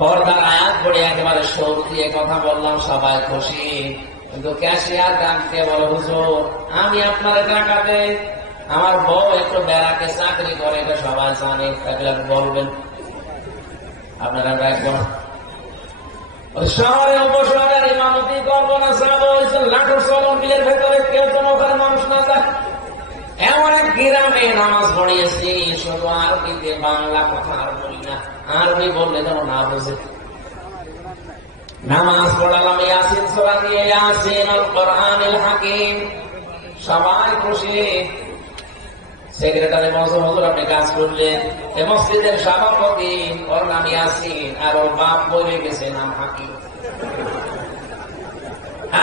পর্দার আয়াত পড়ে একেবারে সুদ দিয়ে কথা বললাম, সবাই খুশি। কিন্তু ক্যাশিয়ার ডাকতে বলে, হুজুর আমি আপনার টাকা দেই, আমার বউ একটু বেড়াকে চাকরি করে, এটা সবাই জানে, তাহলে বলবেন আপনারা রাখবো না। শহরে উপশহরের ইমামতি করবো না, লাঠুর চলন বিলের ভেতরে কেউ যেন ওখানে মানুষ না যায়। এমন এক গ্রামে নামাজ পড়িয়েছি, শুধু আরবিতে, বাংলা কথা আর বলি না, আরবি বললে যেন না বোঝে। নামাজ পড়ালাম ইয়াসিন সূরা দিয়ে, ইয়াসিন আল কোরআনুল হাকিম, সবাই খুশি। সেক্রেটারি বলছে, হুজুর আপনি কাজ করলেন। এই মসজিদের সভাপতি, ওর নাম ইয়াসিন, আর ওর বাপ বলে গেছে নাম হাকিম।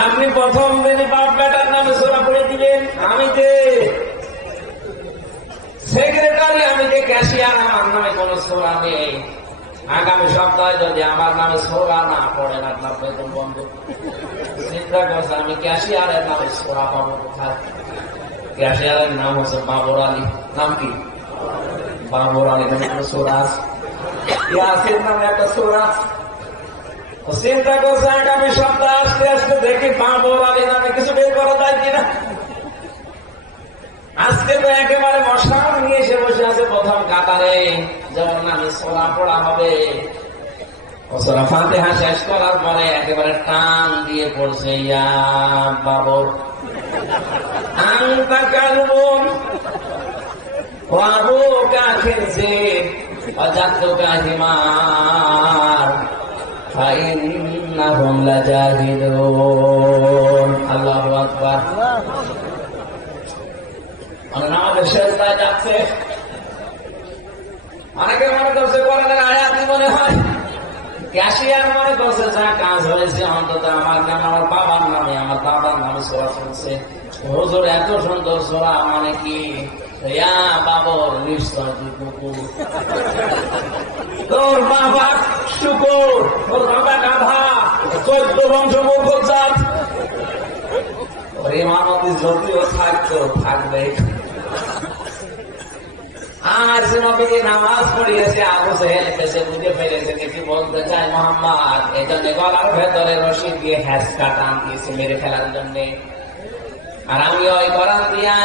আপনি প্রথম দিনে বাপ বেটার নামে সূরা পড়ে দিলেন। আমি যে সেক্রেটারি, আমি যে ক্যাশিয়ার, আমার নামে কোন সূরা নেই। আগামী সপ্তাহে যদি আমার নামে সূরা না পড়েন, আপনার বেতন বন্ধ। চিন্তা করছে, আমি ক্যাশিয়ারের নামে সূরা পাবো কোথায়? ক্যাশিয়ারের নাম হচ্ছে বাবর আলী। নাম কি? বাবর আলী নামে একটা সূরা আছে, ইয়াসিন নামে একটা সূরা। চিন্তা করছে আগামী সপ্তাহে আসতে আসতে দেখি বাবর আলী নামে কিছু বের করা যায় কিনা। আজকে তো একেবারে মশাল নিয়ে এসে বসে আছে প্রথম কাতারে, যেমন নামে সূরা পড়া হবে। সূরা ফাতিহা শেষ করার পরে একেবারে টান দিয়ে পড়ছে, ইয়া বাবর আনতা কালবুন ওয়া আবুকা খিনজির ওয়াজাদতুকা হিমার ফাইন্নাহুম লাজাহিদুন। আল্লাহু আকবার। আমাদের শেষদায় যাচ্ছে। অনেকে মনে করছে কোরআনের আয়াতই মনে হয়, ক্যাশিয়ার মনে করছে যা কাজ হয়েছে অন্তত আমার নামে, আমার বাবার নামে, আমার দাদার নামে সূরা শুনছে। হুজুর এত সুন্দর সূরা মানে কি? ইয়া বাবর নিশ্চয় কুকুর। তোর বাবা শুকর, তোর বাবা গাধা, 14 বংশ মুখজাত। ওর ইমামতি যদিও থাকতো, থাকবে। আর সে নবীজি নামাজ পড়িয়েছে, আবু জেহেল এসে বুঝে ফেলেছে কি বলতে চায় মোহাম্মদ। এই জন্য গলার ভেতরে রশি দিয়ে হ্যাঁচকা টান দিয়েছে মেরে ফেলার জন্য। আর আমি ওই কোরআন দিয়ে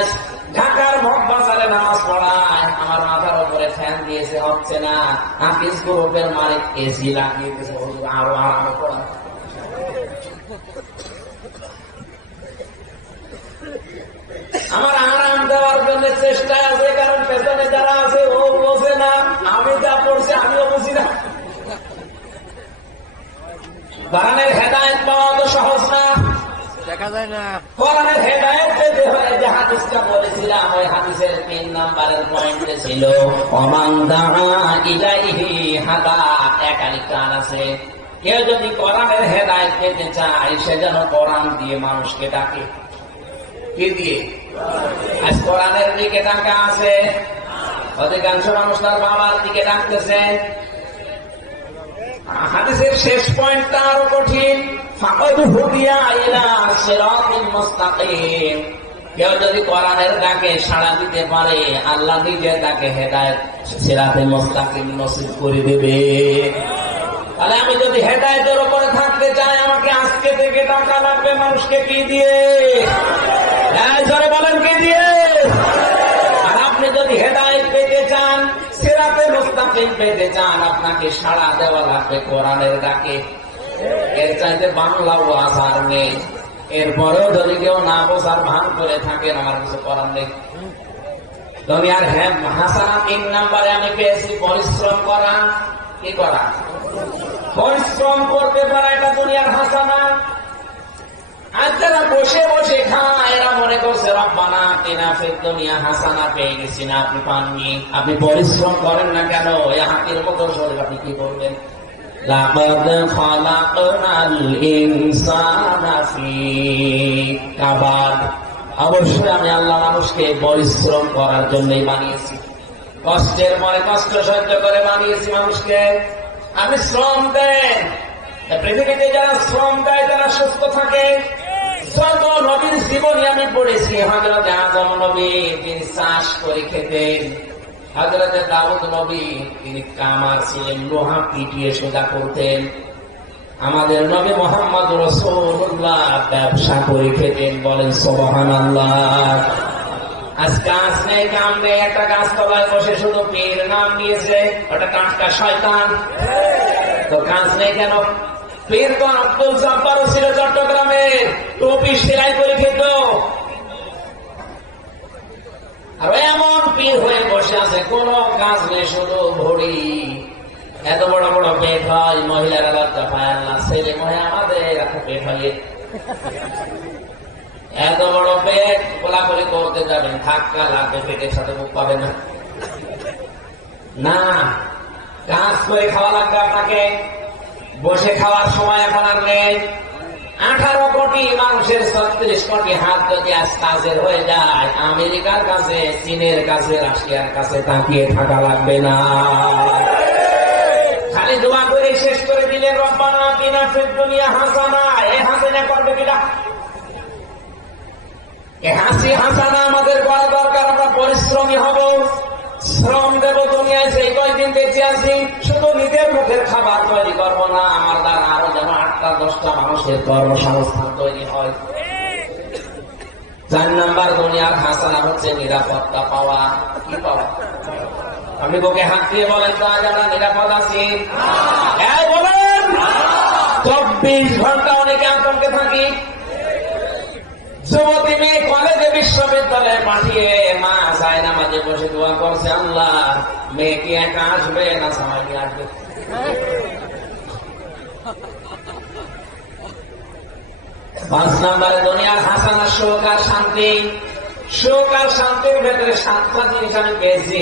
ঢাকার মগবাজারে নামাজ পড়ায়, আমার মাথার উপরে ফ্যান দিয়েছে, হচ্ছে না। হাফিজ গ্রুপের মালিক এসি লাগিয়ে দিয়েছে, আরো আরাম পড়া। আমার আরাম দেওয়ার জন্য চেষ্টা আছে, কারণ পেছনে যারা আছে ও বোঝে না, আমি যা পড়ছি আমিও বুঝি না। কোরআনের হেদায়েত পাওয়া তো সহজ না, দেখা যায় না। কোরআনের হেদায়েত পেতে হলে যে হাদিসটা বলেছিলাম, ওই হাদিসের 3 নম্বরের পয়েন্টে ছিল ওমান দাআ ইলাইহি হাদা। একাধিক কান আছে। কেউ যদি কোরআনের হেদায়েত পেতে চায়, সে যেন কোরআন দিয়ে মানুষকে ডাকে। কি দিয়ে? আজ কোরআনের দিকে ডাকা আছে, অধিকাংশ মানুষ তার বাবার দিকে ডাকতেছে। হাদিসের শেষ পয়েন্টটা আরো কঠিন। ফাকাদ হুদিয়া ইলা সিরাতিল মুস্তাকিম। কেউ যদি কোরআনের ডাকে সাড়া দিতে পারে, আল্লাহ নিজে তাকে হেদায়েত সিরাতে মুস্তাকিম নসিব করে দেবে। তাহলে আমি যদি হেদায়েতের উপরে থাকতে চাই, আমাকে আজকে থেকে ডাকা লাগবে মানুষকে কি দিয়ে? জোরে বলেন, কি দিয়ে? আর আপনি যদি হেদায়েত পেতে চান, সিরাতে মুস্তাকিম পেতে চান, আপনাকে সাড়া দেওয়া লাগবে কোরআনের ডাকে। এর চাইতে বাংলা ও আসার নেই। এরপরেও যদি কেউ না বোঝার ভান করে থাকেন, আমার কিছু করার নেই। দুনিয়ার হাসানা 3 নম্বরে আমি পেয়েছি পরিশ্রম করা। কি করা? পরিশ্রম করতে পারা, এটা দুনিয়ার হাসানা। আজ যারা বসে বসে খায়, এরা মনে করছে রব্বানা আতিনা ফিদ দুনিয়া হাসানা, পেয়ে গেছি না, আপনি পাননি। আপনি পরিশ্রম করেন না কেন? এই হাতির মতো শরীর, আপনি কি করবেন? লাকাদ খালাকনাল ইনসানা ফি কাবাদ। অবশ্যই আমি আল্লাহ মানুষকে পরিশ্রম করার জন্যই বানিয়েছি। কষ্টের পরে কষ্ট সহ্য করে বানিয়েছি মানুষকে। আমি শ্রম দেন, পৃথিবীতে যারা শ্রম দেয় তারা সুস্থ থাকে। যত নবীর জীবনী আমি পড়েছি, হযরত আদম নবী তিনি চাষ করে খেতেন, হযরত দাউদ নবী তিনি কামার ছিলেন, লোহা পিটিয়ে সোজা করতেন। আমাদের নবী মুহাম্মদ রাসূলুল্লাহ ব্যবসা করে খেতেন। বলেন সুবহানাল্লাহ। আজ গাছ নেই, কাম নেই, একটা গাছতলায় বসে শুধু পীর নাম নিয়েছে, ওটা টাটকা শয়তান। তো গাছ নেই কেন? পীর তো আব্দুল জব্বারও ছিল চট্টগ্রামে, টুপি সেলাই করে খেত। আর এমন পীর হয়ে বসে আছে, কোন কাজ নেই, শুধু ভরি। এত বড় বড় পেট হয়, মহিলারা লজ্জা পায়। আল্লাহ ছেলে মহে আমাদের এত পেট হয়, এত বড় পেট কোলাকুলি করতে যাবেন, ধাক্কা লাগবে, পেটের সাথে মুখ পাবে না। না, কাজ করে খাওয়া লাগবে আপনাকে। বসে খাওয়ার সময় এখন আর নেই। 18 কোটি মানুষের 36 কোটি হাত যদি আজ কাজের হয়ে যায়, আমেরিকার কাছে, চীনের কাছে, রাশিয়ার কাছে তাকিয়ে থাকা লাগবে না। খালি দোয়া করে শেষ করে দিলে রব্বানা আতিনা ফিদ দুনিয়া হাসানা। এই হাসানা করবে কিনা? এই হাসি হাসানা আমাদের করা দরকার। আমরা পরিশ্রমী হব, শ্রম দেব দুনিয়ায়। সেই কয়েকদিন বেঁচে আছি, শুধু নিজের মুখের খাবার তৈরি করবো না, আমার দ্বারা আরো যেন 8টা-10টা মানুষের কর্মসংস্থান তৈরি হয়। 4 নাম্বার দুনিয়ার হাসানা হচ্ছে নিরাপত্তা পাওয়া। কি পাওয়া? আপনি বুকে হাত দিয়ে বলেন তো, আজ আমরা নিরাপদ আছি? হ্যাঁ বলেন। 24 ঘন্টা অনেকে আতঙ্কে থাকি। যুবতী মেয়ে কলেজে বিশ্ববিদ্যালয়ে পাঠিয়ে মা যায় না, মাঝে বসে দোয়া করছে, আল্লাহ মেয়ে কি একা আসবে না সবাই নিয়ে আসবে? 5 নম্বরে দুনিয়ার হাসানা সুখ আর শান্তি। সুখ আর শান্তির ভেতরে 7টা জিনিস আমি পেয়েছি।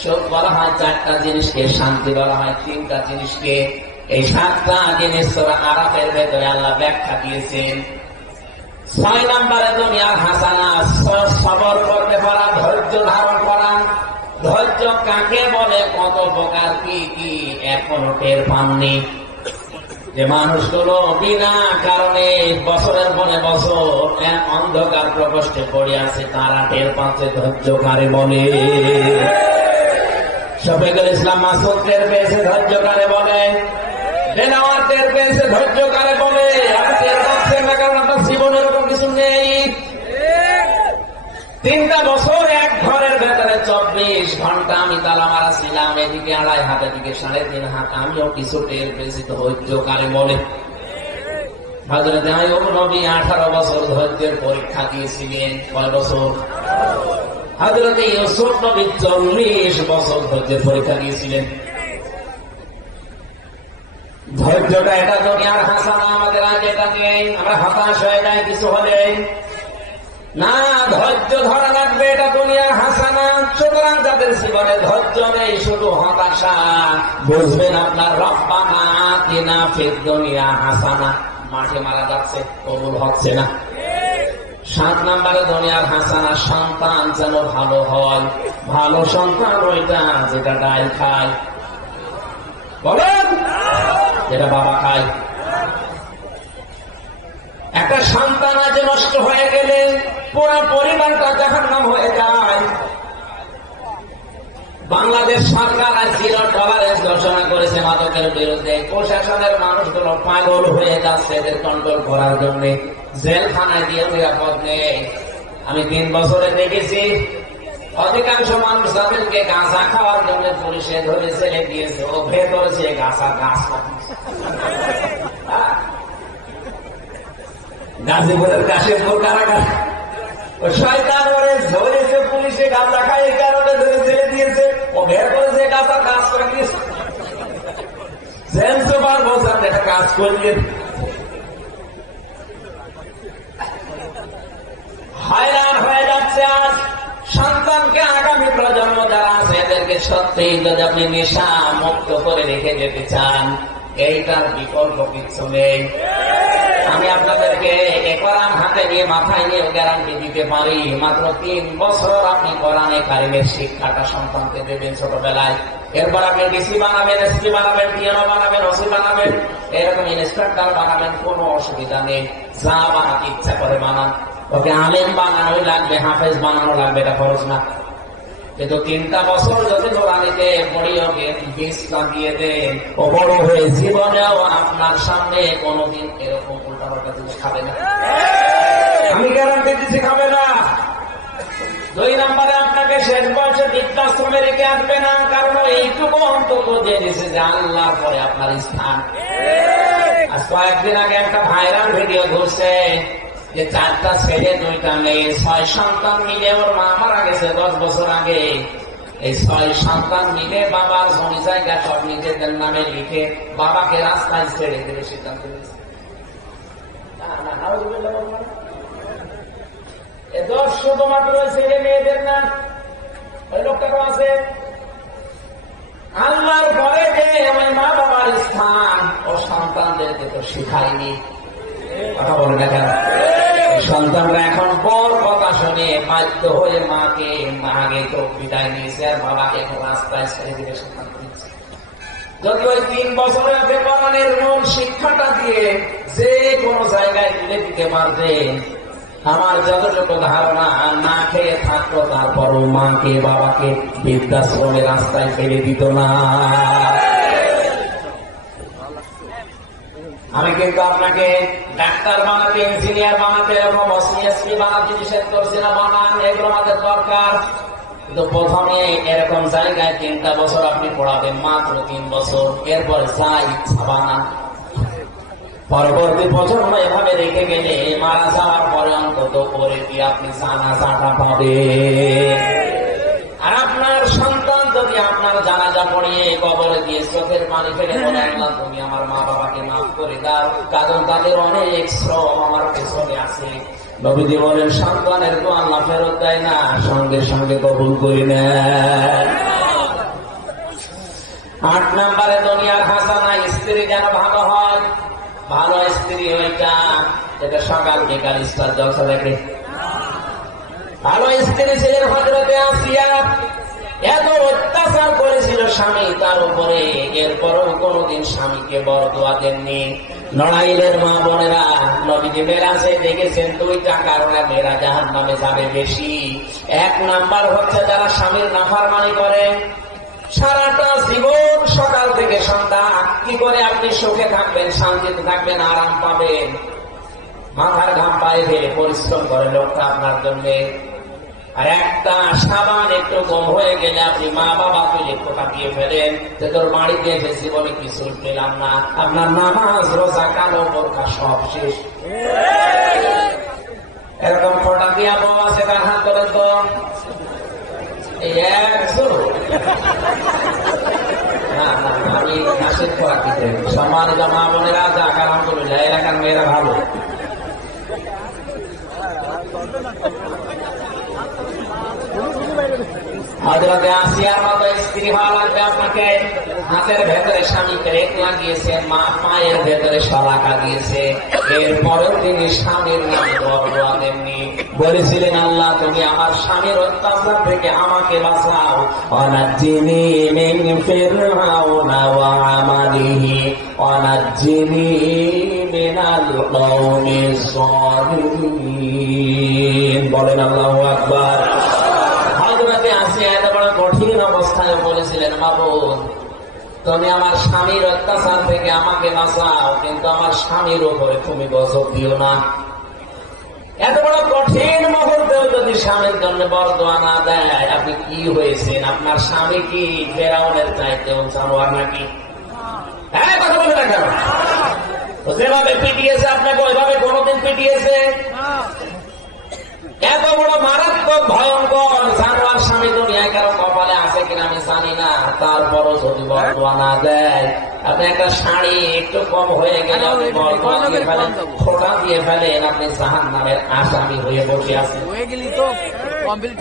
সুখ বলা হয় 4টা জিনিসকে, শান্তি বলা হয় 3টা জিনিসকে। এই 7টা জিনিস সূরা আরাফের ভেতরে আল্লাহ ব্যাখ্যা দিয়েছেন। 6 নম্বরে দুনিয়ার হাসানা সবর করতে পারা, ধৈর্য ধারণ করা। ধৈর্য কাকে বলে, কত প্রকার কি কি এখনো টের পাননি। যে মানুষগুলো বিনা কারণে বছরের পরে বছর এক অন্ধকার প্রকোষ্ঠে পড়ে আছে, তারা টের পাচ্ছে ধৈর্য কারে বলে। শফিকুল ইসলাম মাসুদ টের পেয়েছে ধৈর্য কারে বলে, বেনাওয়ার টের পেয়েছে ধৈর্য কারে বলে। আপনি টের পাচ্ছেন না কারণ আপনার জীবনে এরকম কিছু নেই। 3টা বছর এক ঘরের ভেতরে 24 ঘন্টা আমি তালা মারা ছিলাম, এদিকে 2.5 হাত, এদিকে 3.5 হাত। আমিও কিছু টের পেয়েছি ধৈর্য কারে বলে। হযরত আইয়ুব নবী 18 বছর ধৈর্যের পরীক্ষা দিয়েছিলেন। কয় বছর? হযরত ইউসুফ নবী 40 বছর ধৈর্যের পরীক্ষা দিয়েছিলেন। ধৈর্যটা এটা দুনিয়ার হাসানা, আমাদের আগে এটা নেই। আমরা হতাশ হয়ে যাই কিছু হলে। না, ধৈর্য ধরা লাগবে, এটা দুনিয়ার হাসানা। সুতরাং যাদের জীবনে ধৈর্য নেই, শুধু হতাশা, বুঝবেন আপনার রব্বানা আতিনা ফিদ দুনিয়া হাসানা মাঠে মারা যাচ্ছে, কবুল হচ্ছে না। 7 নম্বরে দুনিয়ার হাসানা, সন্তান যেন ভালো হয়। ভালো সন্তান ওইটা যেটা ডাল খায়, বলেন, যেটা বাবা খায়। একটা সন্তান আজ নষ্ট হয়ে গেলে পুরো পরিবারটা জাহান্নাম হয়ে যায়। বাংলাদেশ সরকার আজ 0 টলারেন্স ঘোষণা করেছে মাদকের বিরুদ্ধে। প্রশাসনের মানুষগুলো পাগল হয়ে যাচ্ছে এদের কন্ট্রোল করার জন্য। জেলখানায় দিয়ে নিরাপদ নেই। আমি 3 বছরে দেখেছি অধিকাংশ মানুষ তাদেরকে গাঁজা খাওয়ার জন্য পুলিশে ধরে ছেড়ে দিয়েছে, ও ভেতরে সে গাছা গাছ গাজীপুরের কাশিমপুর কারাগার, ও শয়তান ওরে ধরেছে পুলিশে গাঁজা খায়, এই কারণে ধরে ছেড়ে দিয়েছে। ও বের করেছে গাছা গাছ করে দিয়েছে। জেল সুপার বলছেন এটা কাজ করলেন। হয়রান হয়ে যাচ্ছে আজ সন্তানকে। আগামী প্রজন্ম যারা আছে এদেরকে সত্যি যদি আপনি নেশা মুক্ত করে রেখে যেতে চান, এইটার বিকল্প কিছু নেই। আমি আপনাদেরকে কোরআন হাতে নিয়ে মাথায় নিয়ে গ্যারান্টি দিতে পারি, মাত্র 3 বছর আপনি কোরআনে কারিমের শিক্ষাটা সন্তানকে দেবেন ছোটবেলায়। এরপর আপনি ডিসি বানাবেন, এসপি বানাবেন, পিএনও বানাবেন, ওসি বানাবেন, এরকম ইন্সপেক্টর বানাবেন, কোনো অসুবিধা নেই। যা বানাতে ইচ্ছা করে বানান। ওকে আলেম বানানোই লাগবে, হাফেজ বানানো লাগবে, এটা খরচ না। কিন্তু 3টা বছর যদি কোরআনিতে পড়িয়ে বীজ লাগিয়ে দেন, ও বড় হয়ে জীবনেও আপনার সামনে কোনোদিন এরকম উল্টাপাল্টা জিনিস খাবে না। আমি গ্যারান্টি দিচ্ছি খাবে না। 2 নম্বরে আপনাকে শেষ বয়সে বৃদ্ধাশ্রমে রেখে আসবে না, কারণ এইটুকু অন্তত জেনেছে যে আল্লাহর পরে আপনার স্থান। আজ কয়েকদিন আগে একটা ভাইরাল ভিডিও ঘুরছে যে 4টা ছেলে 2টা মেয়ে, 6 সন্তান মিলে ওর মা মারা গেছে 10 বছর আগে। এই 6 সন্তান মিলে বাবার জমি জায়গা সব নিজেদের নামে লিখে বাবাকে রাস্তায় ছেড়ে দেবে সিদ্ধান্ত নিয়েছে। এ দোষ শুধুমাত্র ছেলে মেয়েদের না, ওই লোকটাও আছে। আল্লাহর পরে যে আমার মা বাবার স্থান ও সন্তানদেরকে তো শিখায়নি। কথা বলে না কেন? সন্তানরা এখন বড় কথা শুনে বাধ্য হয়ে মাকে আগে তো বিদায় নিয়েছে, আর বাবাকে এখন রাস্তায় ছেড়ে দিলে সিদ্ধান্ত নিচ্ছে। যদি ওই 3 বছরের বেকারের মূল শিক্ষাটা দিয়ে যে কোনো জায়গায় তুলে দিতে পারবে, আমার যতটুকু ধারণা না খেয়ে থাকতো, তারপরও মাকে বাবাকে বৃদ্ধাশ্রমে রাস্তায় ফেলে দিত না। আমি কিন্তু আপনাকে ডাক্তার বানাতে, ইঞ্জিনিয়ার বানাতে, এরকম ওসিএসপি বানাতে নিষেধ করছি না, বানান, এগুলো আমাদের দরকার। কিন্তু প্রথমে এরকম জায়গায় 3টা বছর আপনি পড়াবেন, মাত্র 3 বছর। এরপর যা ইচ্ছা বানান। পরবর্তী প্রজন্ম এভাবে রেখে গেলে মারা যাওয়ার পরে অন্তত করে দিয়ে আপনি জানাজাটা পাবেন। আর আপনার সন্তান যদি আপনার জানাজা পড়িয়ে কবরে দিয়ে চোখের পানি ফেলে বলে, আল্লাহ তুমি আমার মা বাবাকে মাফ করে দাও, কারণ তাদের অনেক শ্রম আমার পেছনে আছে। নবীজি বলেন, সন্তানের তো আল্লাহ ফেরত দেয় না, সঙ্গে সঙ্গে কবুল করে নেয়। 8 নম্বরে দুনিয়ার হাসানা, স্ত্রী যেন ভালো হয়। ভালো স্ত্রী ওইটা যেটা সকাল বিকাল ইস্তার জলসা দেখে। ভালো স্ত্রী ছিলেন হযরতে আসিয়া। এত অত্যাচার করেছিল স্বামী তার উপরে, এরপরও কোনদিন স্বামীকে বরদোয়া দেননি। নড়াইলের মা বোনেরা, নবীজি মেরাজে দেখেছেন দুইটা কারণে মেয়েরা জাহান্নামে যাবে বেশি। এক নাম্বার হচ্ছে যারা স্বামীর নাফরমানি করে। সারাটা জীবন সকাল থেকে সন্ধ্যা কি করে আপনি সুখে থাকবেন, শান্তিতে থাকবেন, আরাম পাবেন? মাথার ঘাম পায়ে ফেলে পরিশ্রম করে লোকটা আপনার জন্য। আর একটা সাবান একটু কম হয়ে গেলে আপনি মা বাবা তুলে ফোটা দিয়ে ফেলেন যে তোর বাড়িতে এসে জীবনে কিছু পেলাম না। আপনার নামাজ রোজা কালো বোরখা সব শেষ। এরকম ফোটা দিয়া বউ আছে তার হাত করে তো আমি হাসির খোরাক দিতে সম্মানিত মা বোনেরা, যাক আলহামদুলিল্লাহ এলাকার মেয়েরা ভালো। হযরতে আসিয়ার মতো স্ত্রী হওয়া লাগবে আপনাকে। হাতের ভেতরে স্বামীকে রেখ লাগিয়েছেন, মা পায়ের ভেতরে শলাকা দিয়েছে, এরপরেও তিনি স্বামীর নামে বরদোয়া দেননি। বলেছিলেন আল্লাহ তুমি আমার স্বামীর অত্যাচার থেকে আমাকে বাঁচাও। অনাজ্জিনি মিন ফিরআউনা ওয়া আমালিহি অনাজ্জিনি মিনাল কওমিজ যালিমিন। বলেন আল্লাহু আকবার। হযরতে আসিয়া এত বড় কঠিন অবস্থায় বলেছিলেন মাবুদ তুমি আমার স্বামীর অত্যাচার থেকে আমাকে বাঁচাও, কিন্তু আমার স্বামীর উপরে তুমি গজব দিও না। এত বড় কঠিন মুহূর্তেও যদি স্বামীর জন্য বরদোয়া না দেয়, আপনি কি হয়েছেন? আপনার স্বামী কি ফেরাউনের চাইতেও জানোয়ার নাকি? হ্যাঁ, কথা বলে না কেন? যেভাবে পিটিয়েছে আপনাকে ওইভাবে কোনোদিন পিটিয়েছে? এত বড় মারাত্মক ভয়ঙ্কর জানোয়ার স্বামী দুনিয়ায় কারো কপালে আছে কিনা আমি জানি না। তারপরও যদি বরদোয়া না দেয়, আপনি একটা শাড়ি একটু কম হয়ে গেলে ফোটা দিয়ে ফেলেন, আপনি জাহান্নামের আসামি হয়ে বসে আছেন।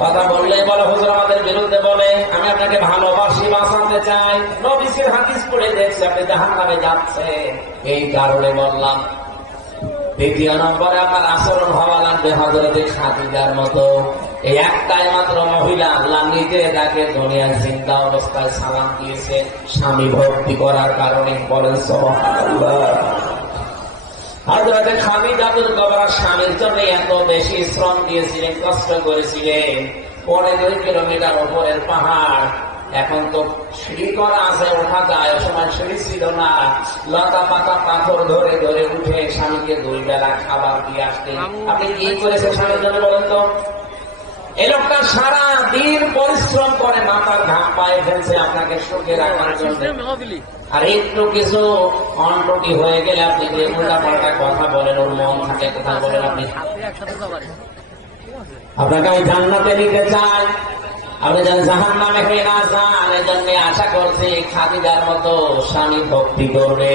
কথা বললে বলে হুজুর আমাদের বিরুদ্ধে বলে, আমি আপনাকে ভালোবাসি, বাঁচাতে চাই। নবীর হাদিস পড়ে দেখছি আপনি জাহান্নামে যাচ্ছেন, এই কারণে বললাম। দ্বিতীয় নম্বরে আপনার আচরণ হওয়া লাগবে হযরতে খাদিজার মতো। এই একটাই মাত্র মহিলা আল্লাহ নিজে তাকে দুনিয়ার জিন্দা অবস্থায় সালাম দিয়েছে স্বামী ভক্তি করার কারণে। বলেন সুবহানাল্লাহ। হযরতে খাদিজাতুল কুবরা স্বামীর জন্য এত বেশি শ্রম দিয়েছিলেন, কষ্ট করেছিলেন। 15 কিলোমিটার উপরের পাহাড়, এখন তো সিঁড়ি করা আছে, ওঠা যায়, ও সময় সিঁড়ি ছিল না। লতা পাতা পাথর ধরে ধরে উঠে স্বামীকে 2 বেলা খাবার দিয়ে আসতেন। আপনি কি করেছেন স্বামীর জন্য বলেন তো? এই লোকটা সারা দিন পরিশ্রম করে মাথার ঘাম পায়ে ফেলছে আপনাকে সুখে রাখার জন্য। আর একটু কিছু অন্টটি হয়ে গেলে আপনি যে উল্টা পাল্টা কথা বলেন, ওর মন থাকে কথা বলেন। আপনি আপনাকে আমি জান্নাতে নিতে চাই, আপনি যেন জাহান্নামে হয়ে না যান। এজন্য আশা করছি খাদিজার মতো স্বামী ভক্তি করবে।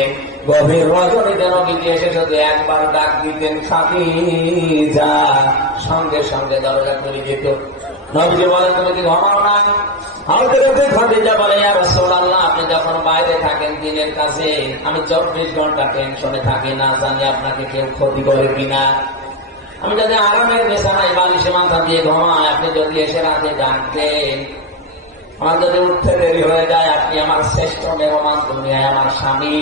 গভীর রজনীতে নবীজি এসে শুধু একবার ডাক দিতেন খাদিজা, সঙ্গে সঙ্গে দরজা খুলে যেত। নবীজি বলেন তুমি কি ঘুমাও না? হযরতে খাদিজা বলে ইয়া রাসূলুল্লাহ আপনি যখন বাইরে থাকেন দিনের কাছে, আমি 24 ঘন্টা টেনশনে থাকি, না জানি আপনাকে কেউ ক্ষতি করে কিনা। আমি যদি আরামের বিছানায় বালিশে মাথা দিয়ে ঘুমাই, আপনি যদি এসে রাতে ডাকতেন, আমার যদি উঠতে দেরি হয়ে যায়, আপনি আমার শ্রেষ্ঠ মেহমান দুনিয়ায় আমার স্বামী,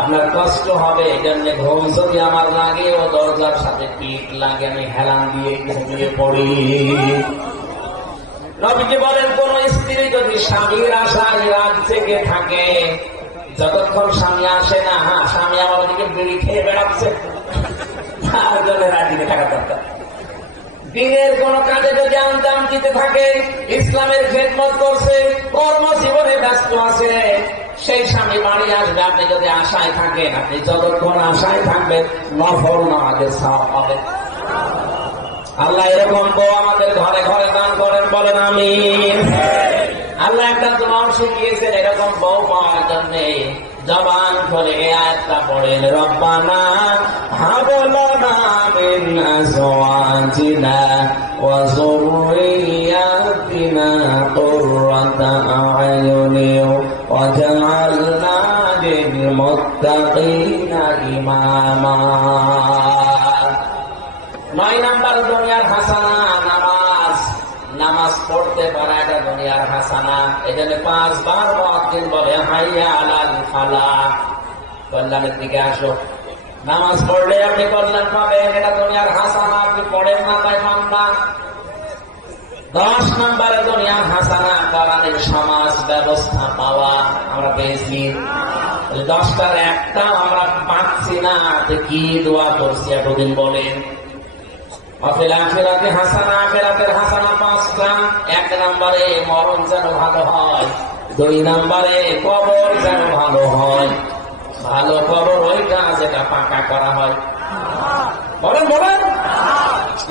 আপনার কষ্ট হবে। এই জন্য ঘুম যদি আমার লাগে ও দরজার সাথে পিঠ লাগে, আমি হেলান দিয়ে ঘুমিয়ে পড়ি। নবীজি বলেন কোন স্ত্রী যদি স্বামীর আশায় রাত জেগে থাকে, যতক্ষণ স্বামী আসে না, হ্যাঁ স্বামী আমার ওদিকে বিড়ি খেয়ে বেড়াচ্ছে, দিনের কোন কাজে যদি আঞ্জাম দিতে থাকে, ইসলামের খেদমত করছে, কর্মজীবনে ব্যস্ত আছে, সেই স্বামী বাড়ি আসবে। আপনি যদি আশায় থাকেন, আপনি যতক্ষণ আশায় থাকবেন নফল নামাজের সওয়াব পাবেন। আল্লাহ এরকম বউ আমাদের ঘরে ঘরে দান করেন, বলেন আমিন। আল্লাহ একটা দোয়া শিখিয়েছেন এরকম বউ পাওয়ার জন্য। জবান করে এই আয়াতটা পড়েন, রব্বানা হাব লানা মিন আজওয়াজিনা ওয়া যুররিয়াতিনা কুররাতা আ'য়ুনিন ওয়াজআলনা লিল মুত্তাকিনা ইমামা। 9 নাম্বার দুনিয়ার হাসানা নামাজ। নামাজ নামাজ পড়তে পারা এটা দুনিয়ার হাসানা। এই জন্য 5 বার মুয়াজ্জিন বলে হাইয়া আলাল ফালাহ, কল্যাণের দিকে আসো। নামাজ পড়লে আপনি কল্যাণ পাবেন, এটা দুনিয়ার হাসানা। আপনি পড়েন না তাই পান না। 10 নম্বরে দুনিয়ার হাসানা কোরআনের সমাজ ব্যবস্থা পাওয়া। আমরা পেয়েছি 10টার একটা আমরা পাচ্ছি না। কি দোয়া করছি এতদিন বলেন? আখিরাতে হাসানা, আখিরাতের হাসানা 5টা। 1 নম্বরে মরণ যেন ভালো হয়, 2 নম্বরে কবর যেন ভালো হয়। ভালো কবর ওইটা যেটা পাকা করা হয়। বলেন বলেন।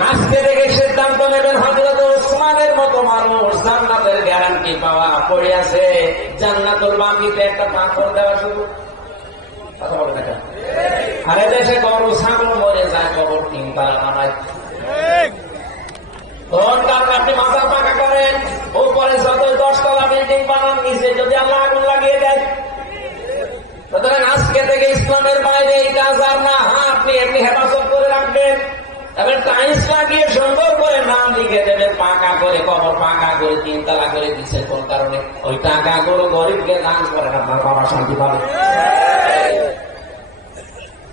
আজকে থেকে সিদ্ধান্ত নেবেন, হযরত ওসমানের মতো মানুষ জান্নাতের গ্যারান্টি পাওয়া পড়ে আছে। জান্নাতুল বাকিতে একটা পাথর দেওয়া শুরু। কথা বলে দেখা। আরে দেশে গরু ছাগল মরে যায়, কবর 3 তালা বানায়। আপনি মাথা পাকা করেন, উপরে যত 10 তলা বিল্ডিং বানান, নিচে যদি আল্লাহ আগুন লাগিয়ে দেয়। সুতরাং আজকে থেকে ইসলামের বাইরে এই কাজ আর না। আপনি এমনি হেফাজত করে রাখবেন, তবে টাইলস লাগিয়ে সুন্দর করে নাম লিখে দেবেন, পাকা করে কবর পাকা করে 3 তালা করে দিচ্ছে। কোন কারণে? ওই টাকাগুলো গরিবকে দান করেন, আপনার বাবা শান্তি পাবে।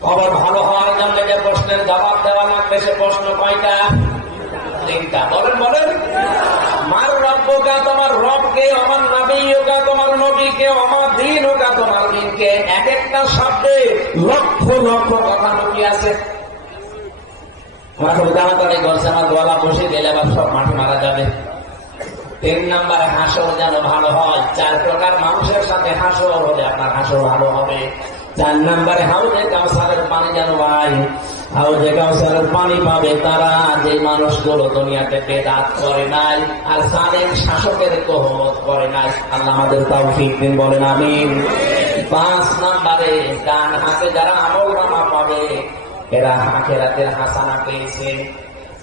কবর ভালো হওয়ার জন্য যে প্রশ্নের জবাব দেওয়া লাগবে, সে প্রশ্ন কয়টা? 3টা। বলেন বলেন। মার রব্বুকা, তোমার রবকে, আমার নবীকা, তোমার নবীকে, আমার দ্বীনুকা, তোমার দ্বীনকে। এক একটা শব্দে লক্ষ লক্ষ কথা লুকিয়ে আছে। আমার তাড়াতাড়ি করছে, আমার গলা বসে গেলে আবার সব মাঠে মারা যাবে। 3 নম্বরে হাসর যেন ভালো হয়। 4 প্রকার মানুষের সাথে হাসর হলে আপনার হাসর ভালো হবে। 4 নম্বরে হাউজে কাউসারের পানি যেন ভাই, হাউজে কাউসারের পানি পাবে তারা যে মানুষগুলো দুনিয়াতে বেদাত করে নাই আর জালেম শাসকের তোহমত করে নাই। আল্লাহ আমাদের তৌফিক দিন, বলেন আমিন। 5 নম্বরে ডান হাতে যারা আমলনামা পাবে, এরা আখিরাতের হাসানা পেয়েছে।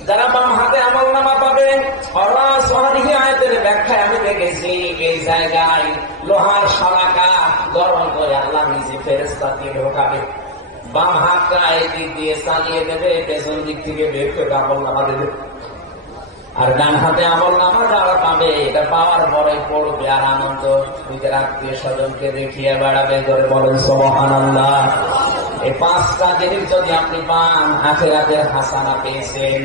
যারা বাম হাতে আমলনামা পাবে, আয়াতের ব্যাখ্যায় আমি দেখেছি এই জায়গায় লোহার শলাকা গরম করে আল্লাহ নিজে ফেরেশতা দিয়ে ঢোকাবে। বাম হাতটা এই দিক দিয়ে চালিয়ে দেবে, পেছন দিক থেকে বের করে আমলনামা দেবে। আর ডান হাতে আমলনামা যারা পাবে, এটা পাওয়ার পরে পড়বে আর আনন্দ নিজের আত্মীয় স্বজনকে দেখিয়ে বেড়াবে, করে বলেন সুবহানাল্লাহ। এই 5টা জিনিস যদি আপনি পান, আখিরাতের হাসানা পেয়েছেন।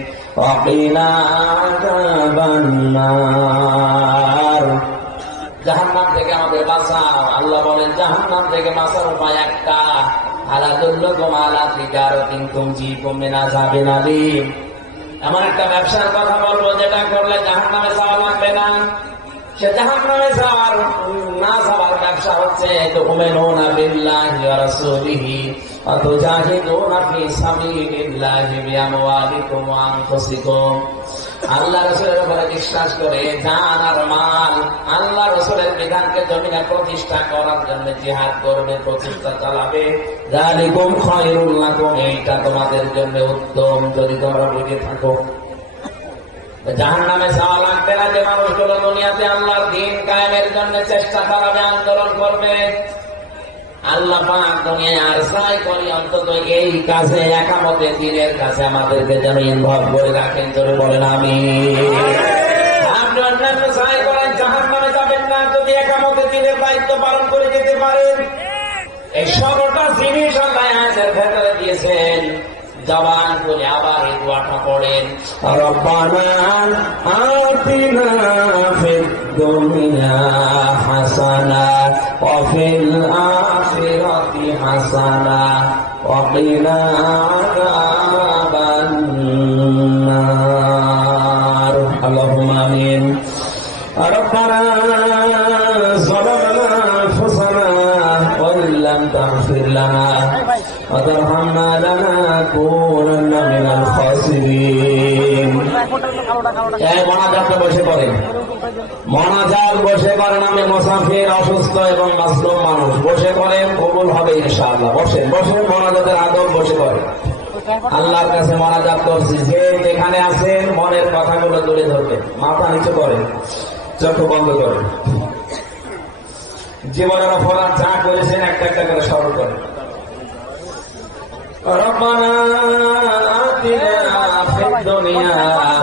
জাহান্নাম থেকে আমাদের বাঁচাও। আল্লাহ বলেন জাহান্নাম থেকে বাঁচার উপায় একটা, আলাদুল্লাকুম আলা তিজারাতিন তুনজিকুম মিন আযাবিন আলীম। এমন একটা ব্যবসার কথা বলবো যেটা করলে জাহান্নামে যাওয়া লাগবে না। সে জাহান্নামে যাওয়ার না যাওয়ার ব্যবসা হচ্ছে তুমিনুনা বিল্লাহি ওয়া রাসূলিহি ওয়া তুজাহিদুনা ফি সাবিলিল্লাহি বিআমওয়ালিকুম ওয়া আনফুসিকুম। আল্লাহ রাসূলের উপরে বিশ্বাস করে জান আর মাল, আল্লাহ রাসূলের বিধানকে জমিনে প্রতিষ্ঠা করার জন্য জিহাদ করবে, প্রচেষ্টা চালাবে। যালিকুম খায়রুল লাকুম, এইটা তোমাদের জন্য উত্তম যদি তোমরা বুঝে থাকো। জাহান্নামে যাওয়া লাগবে না। যে মানুষগুলো দুনিয়াতে আল্লাহর দ্বীন কায়েমের জন্য চেষ্টা চালাবে, আন্দোলন করবে, আল্লাহ পাক দুনিয়ায় আর চাই করি অন্তত এই কাজে, একামতে দ্বীনের কাছে আমাদেরকে যেন ইনভলভ করে রাখেন। ধরে বলেন আমিন। আপনি অন্যান্য চাই করেন, জাহান্নামে যাবেন না যদি একামতে দ্বীনের দায়িত্ব পালন করে যেতে পারেন। এই সবটা জিনিস আল্লাহ আয়াতের ভেতরে দিয়েছেন। জবান করে আবার এই দোয়াটা পড়েন, রব্বানা আতিনা ফিদ দুনিয়া হাসানা ওয়া ফিল আখিরাতি হাসানা ওয়া কিনা আযাবান নার। আল্লাহুম্মা আমিন। রব্বানা যালামনা আনফুসানা ওয়া ইল্লাম তাগফির লানা ওয়া তারহামনা লানাকুনান্না মিনাল খাসিরিন। এই মোনাজাতে বসে পড়েন, মোনাজাত বসে করেন। আমি মুসাফির, অসুস্থ এবং মাসলুম মানুষ, বসে করেন, কবুল হবে ইনশাআল্লাহ। বসেন বসেন, মোনাজাতের আদব বসে করেন। আল্লাহর কাছে মোনাজাত করছি, যে যেখানে আছেন মনের কথাগুলো তুলে ধরবেন। মাথা নিচু করেন, চোখ বন্ধ করেন, জীবনের অপরাধ যা করেছেন একটা একটা করে স্মরণ করেন। রব্বানা আতিনা ফিদ দুনিয়া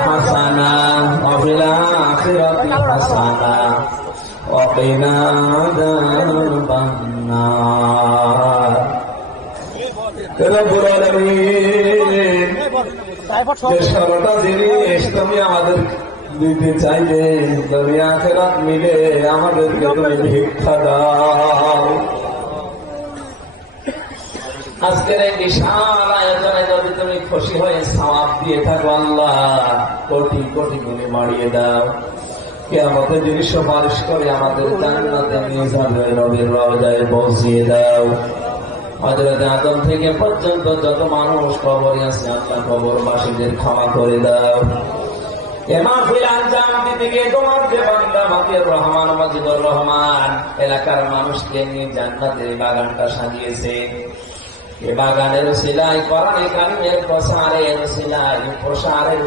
হাসানা ওয়া ফিল الآخرة حسنة وقنا عذاب النار রব্বুল আলামিন যে সারাটা জিনিস তুমি আমাদের দিতে চাইলে দুনিয়া আখিরাত মিলে আমাদেরকে তুমি ভিক্ষা দাও। আজকের এই বিশাল আয়োজনে যদি তুমি খুশি হয়ে সওয়াব দিয়ে থাকো আল্লাহ, কোটি কোটি গুণে বাড়িয়ে দাও। কিয়ামতের দিন সুপারিশ করে আমাদের জান্নাতে নিয়ে যাবে, নবীর রওজায় পৌঁছিয়ে দাও। হযরত আদম থেকে পর্যন্ত যত মানুষ কবরে আছে আল্লাহ কবরবাসীদের ক্ষমা করে দাও। এ মাহফিল আঞ্জাম দিতে গিয়ে তোমার যে বান্দা মাতির রহমান মাজিদুর রহমান এলাকার মানুষকে নিয়ে জান্নাতের বাগানটা সাজিয়েছে, এ বাগানের উসিলায় কোরআনে কারিমের প্রসারের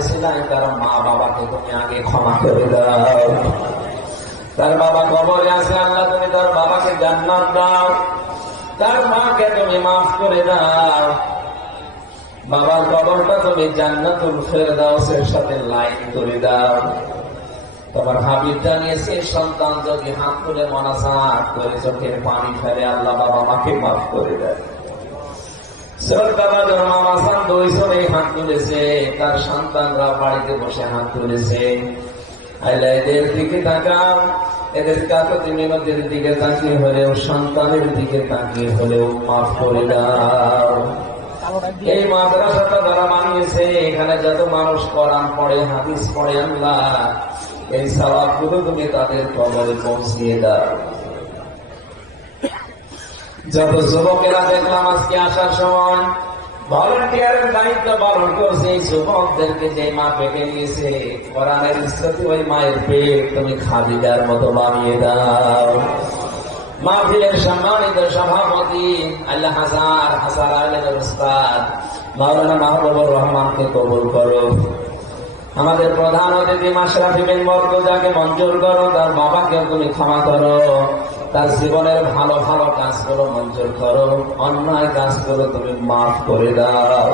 উসিলায় তার মা বাবাকে তুমি আগে ক্ষমা করে দাও। তার বাবা কবরে আছে আল্লাহ, তুমি তার বাবাকে জান্নাত দাও, তার মাকে তুমি মাফ করে দাও। বাবার কবরটা তুমি জান্নাতুল ফেরদাউসের সাথে লাইন করে দাও। তোমার হাবিব জানিয়েছে সন্তান যদি হাত তুলে মোনাজাত করে চোখের পানি ফেলে আল্লাহ বাবা মাকে মাফ করে দেয়। হাত তুলেছে, তার সন্তানরা বাড়িতে বসে হাত তুলেছে। এদের দিকে তাকাও, এদের কাকতি মিনতির দিকে তাকিয়ে হলেও সন্তানের দিকে তাকিয়ে হলেও মাফ করে দাও। এই মাদ্রাসাটা যারা বানিয়েছে, এখানে যত মানুষ কোরআন পড়ে হাদিস পড়ে আল্লাহ এই সওয়াবগুলো তুমি তাদের কবরে পৌঁছিয়ে দাও। যত যুবকেরা দেখলাম আজকে আসার সময় ভলান্টিয়ারের দায়িত্ব পালন করছে, এই যুবকদেরকে যে মা পেটে নিয়েছে কোরআনের ইজ্জতে ওই মায়ের পেট তুমি খাদিজার মতো বানিয়ে দাও। মাহফিলের সম্মানিত সভাপতি আল্লাহ হাসার আলেমের উস্তাদ মাওলানা মাহবুবুর রহমানকে কবুল করো। আমাদের প্রধান অতিথি মাশরাফি বিন মর্তজাকে মঞ্জুর করো, তার বাবাকে তুমি ক্ষমা করো, তার জীবনের ভালো ভালো কাজগুলো মঞ্জুর করো, অন্যায় কাজগুলো তুমি মাফ করে দাও।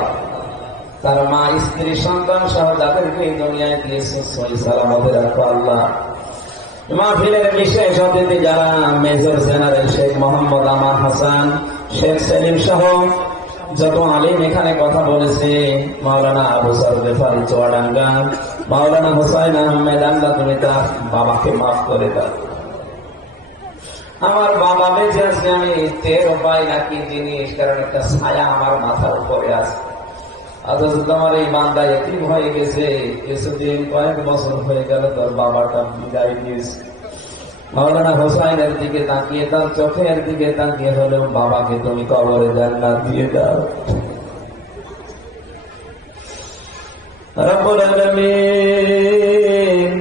তার মা স্ত্রী সন্তান সহ যাদেরকে এই দুনিয়ায় দিয়েছে সহি সালামতে রাখো আল্লাহ। মাহফিলের বিশেষ অতিথি যারা মেজর জেনারেল শেখ মোহাম্মদ আমার হাসান, শেখ সেলিম সহ যত আলিম এখানে কথা বলেছে, মাওলানা আবু সার গেফারি চুয়াডাঙ্গা, মাওলানা হুসাইন আহমেদ, আল্লাহ তুমি তার বাবাকে মাফ করে দাও। আমার বাবা বেঁচে আছে, আমি টের পাই না কি জিনিস, কারণ একটা ছায়া আমার মাথার উপরে আছে। অথচ তোমার এই বান্দা এতিম হয়ে গেছে, কিছুদিন কয়েক বছর হয়ে গেল তোর বাবাটা বিদায় দিয়েছে। মাওলানা হোসাইনের দিকে তাকিয়ে, তার চোখের দিকে তাকিয়ে হলেও বাবাকে তুমি কবরে জান্নাত দিয়ে দাও। রব্বুল আলামিন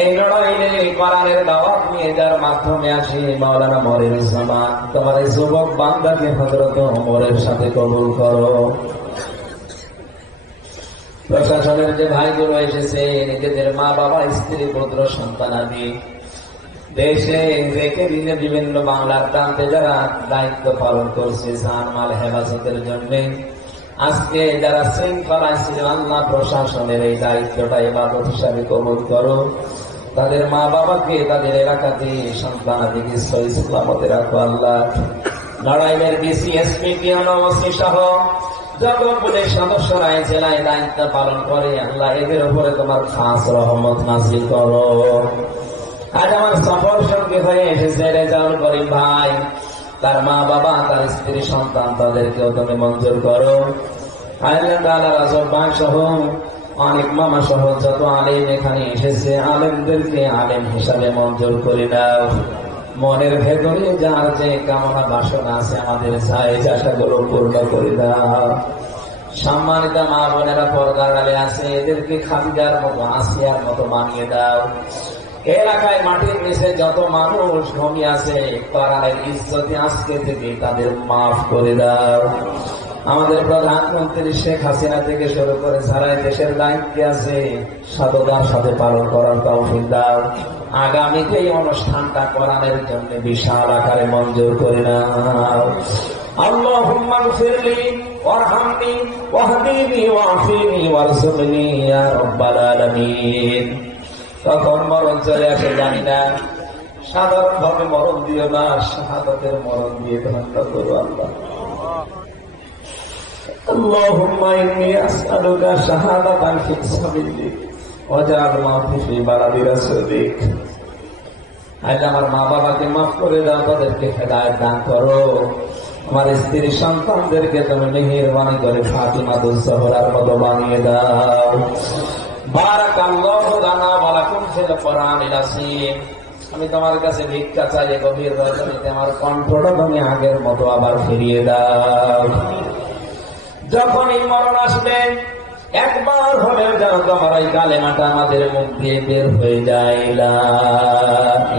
এই লড়াইলে কোরআনের দাওয়াত নিয়ে যার মাধ্যমে আসে মাওলানা মনিরুজ্জামান, তোমার এই যুবক বান্দাকে হযরত ওমরের সাথে কবুল করো। প্রশাসনের যে ভাইগুলো এসেছে, নিজেদের মা বাবা স্ত্রী পুত্র সন্তানাদি দেশে রেখে দিনে বিভিন্ন বাংলার প্রান্তে যারা দায়িত্ব পালন করছে জানমাল হেফাজতের জন্য, আজকে যারা শৃঙ্খলায় ছিল আল্লাহ প্রশাসনের এই দায়িত্বটা ইবাদত হিসাবে কবুল করো। তাদের মা বাবাকে, তাদের এলাকাতে সন্তানাদিকে সহি সালামতে রাখো আল্লাহ। নড়াইলের ডিসি, এসপি, পিয়ানো, ওসি সহ যত পুলিশ সদস্যরা এই জেলায় দায়িত্ব পালন করে আল্লাহ এদের উপরে তোমার খাস রহমত নাযিল করো। আজ আমার সফর সঙ্গী হয়ে এসেছে রেজাউল করিম ভাই, তার মা বাবা, তার স্ত্রী সন্তান, তাদেরকেও তুমি মঞ্জুর করো। রাজব ভাই সহ অনেক মামা সহ যত আলেম এখানে এসেছে, আলেমদেরকে আলেম হিসাবে মঞ্জুর করে দাও। মনের ভেতরে যার যে কামনা বাসনা আছে আমাদের চাই আশাগুলো পূর্ণ করে দাও। সম্মানিত মা বোনেরা পর্দার আড়ালে আছে, এদেরকে খাদিজার মতো, আসিয়ার মতো বানিয়ে দাও। এলাকায় মাটির নিচে যত মানুষ ঘুমিয়ে আছে কোরআনের ইজ্জতে আজকে থেকে তাদের মাফ করে দাও। আমাদের প্রধানমন্ত্রী শেখ হাসিনা থেকে শুরু করে যারা দেশের দায়িত্বে আছে সাধুতার সাথে পালন করার তৌফিক দাও। আগামীতে এই অনুষ্ঠানটা কোরআনের জন্য বিশাল আকারে মঞ্জুর করে নাও। আল্লাহুম্মা গফিরলি ওয়ারহামনি ওয়াহদিনি ওয়াফিনি ওয়ারযুকনি ইয়া রাব্বাল আলামিন। তখন মরণ চলে আসে জানি না। সাধারণ ভাবে মরণ দিও না, শাহাদাতের মরণ দিয়ে ধান্দা করো আল্লাহ। আল্লাহুম্মা ইন্নী আসআলুকা শাহাদাতান ফি সাবিলিক ওয়াজআল মাউতি ফি বালাদি রাসূলিক। আল্লাহ আমার মা বাবাকে মাফ করে দাও, তাদেরকে হেদায়েত দান করো। আমার স্ত্রী সন্তানদেরকে তুমি মেহেরবানি করে ফাতিমাতুজ জোহরার মতো বানিয়ে দাও। বারাকাল্লাহু লানা ওয়া লাকুম ফিল কুরআনিল আযীম। আমি তোমার কাছে ভিক্ষা চাই, গভীর রজনীতে আমার কণ্ঠটা তুমি আগের মতো আবার ফিরিয়ে দাও। যখন এই মরণ আসবে, একবার হলেও যেন তোমার ওই কালেমাটা আমাদের মুখ দিয়ে বের হয়ে যায়, লা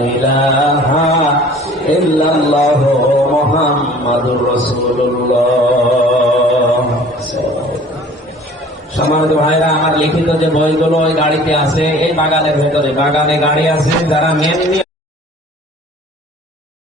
ইলাহা ইল্লাল্লাহু মুহাম্মাদুর রাসূলুল্লাহ। সম্মানিত ভাইরা, আমার লিখিত যে বইগুলো ওই গাড়িতে আছে, এই বাগানের ভেতরে, বাগানে গাড়ি আছে, যারা মেন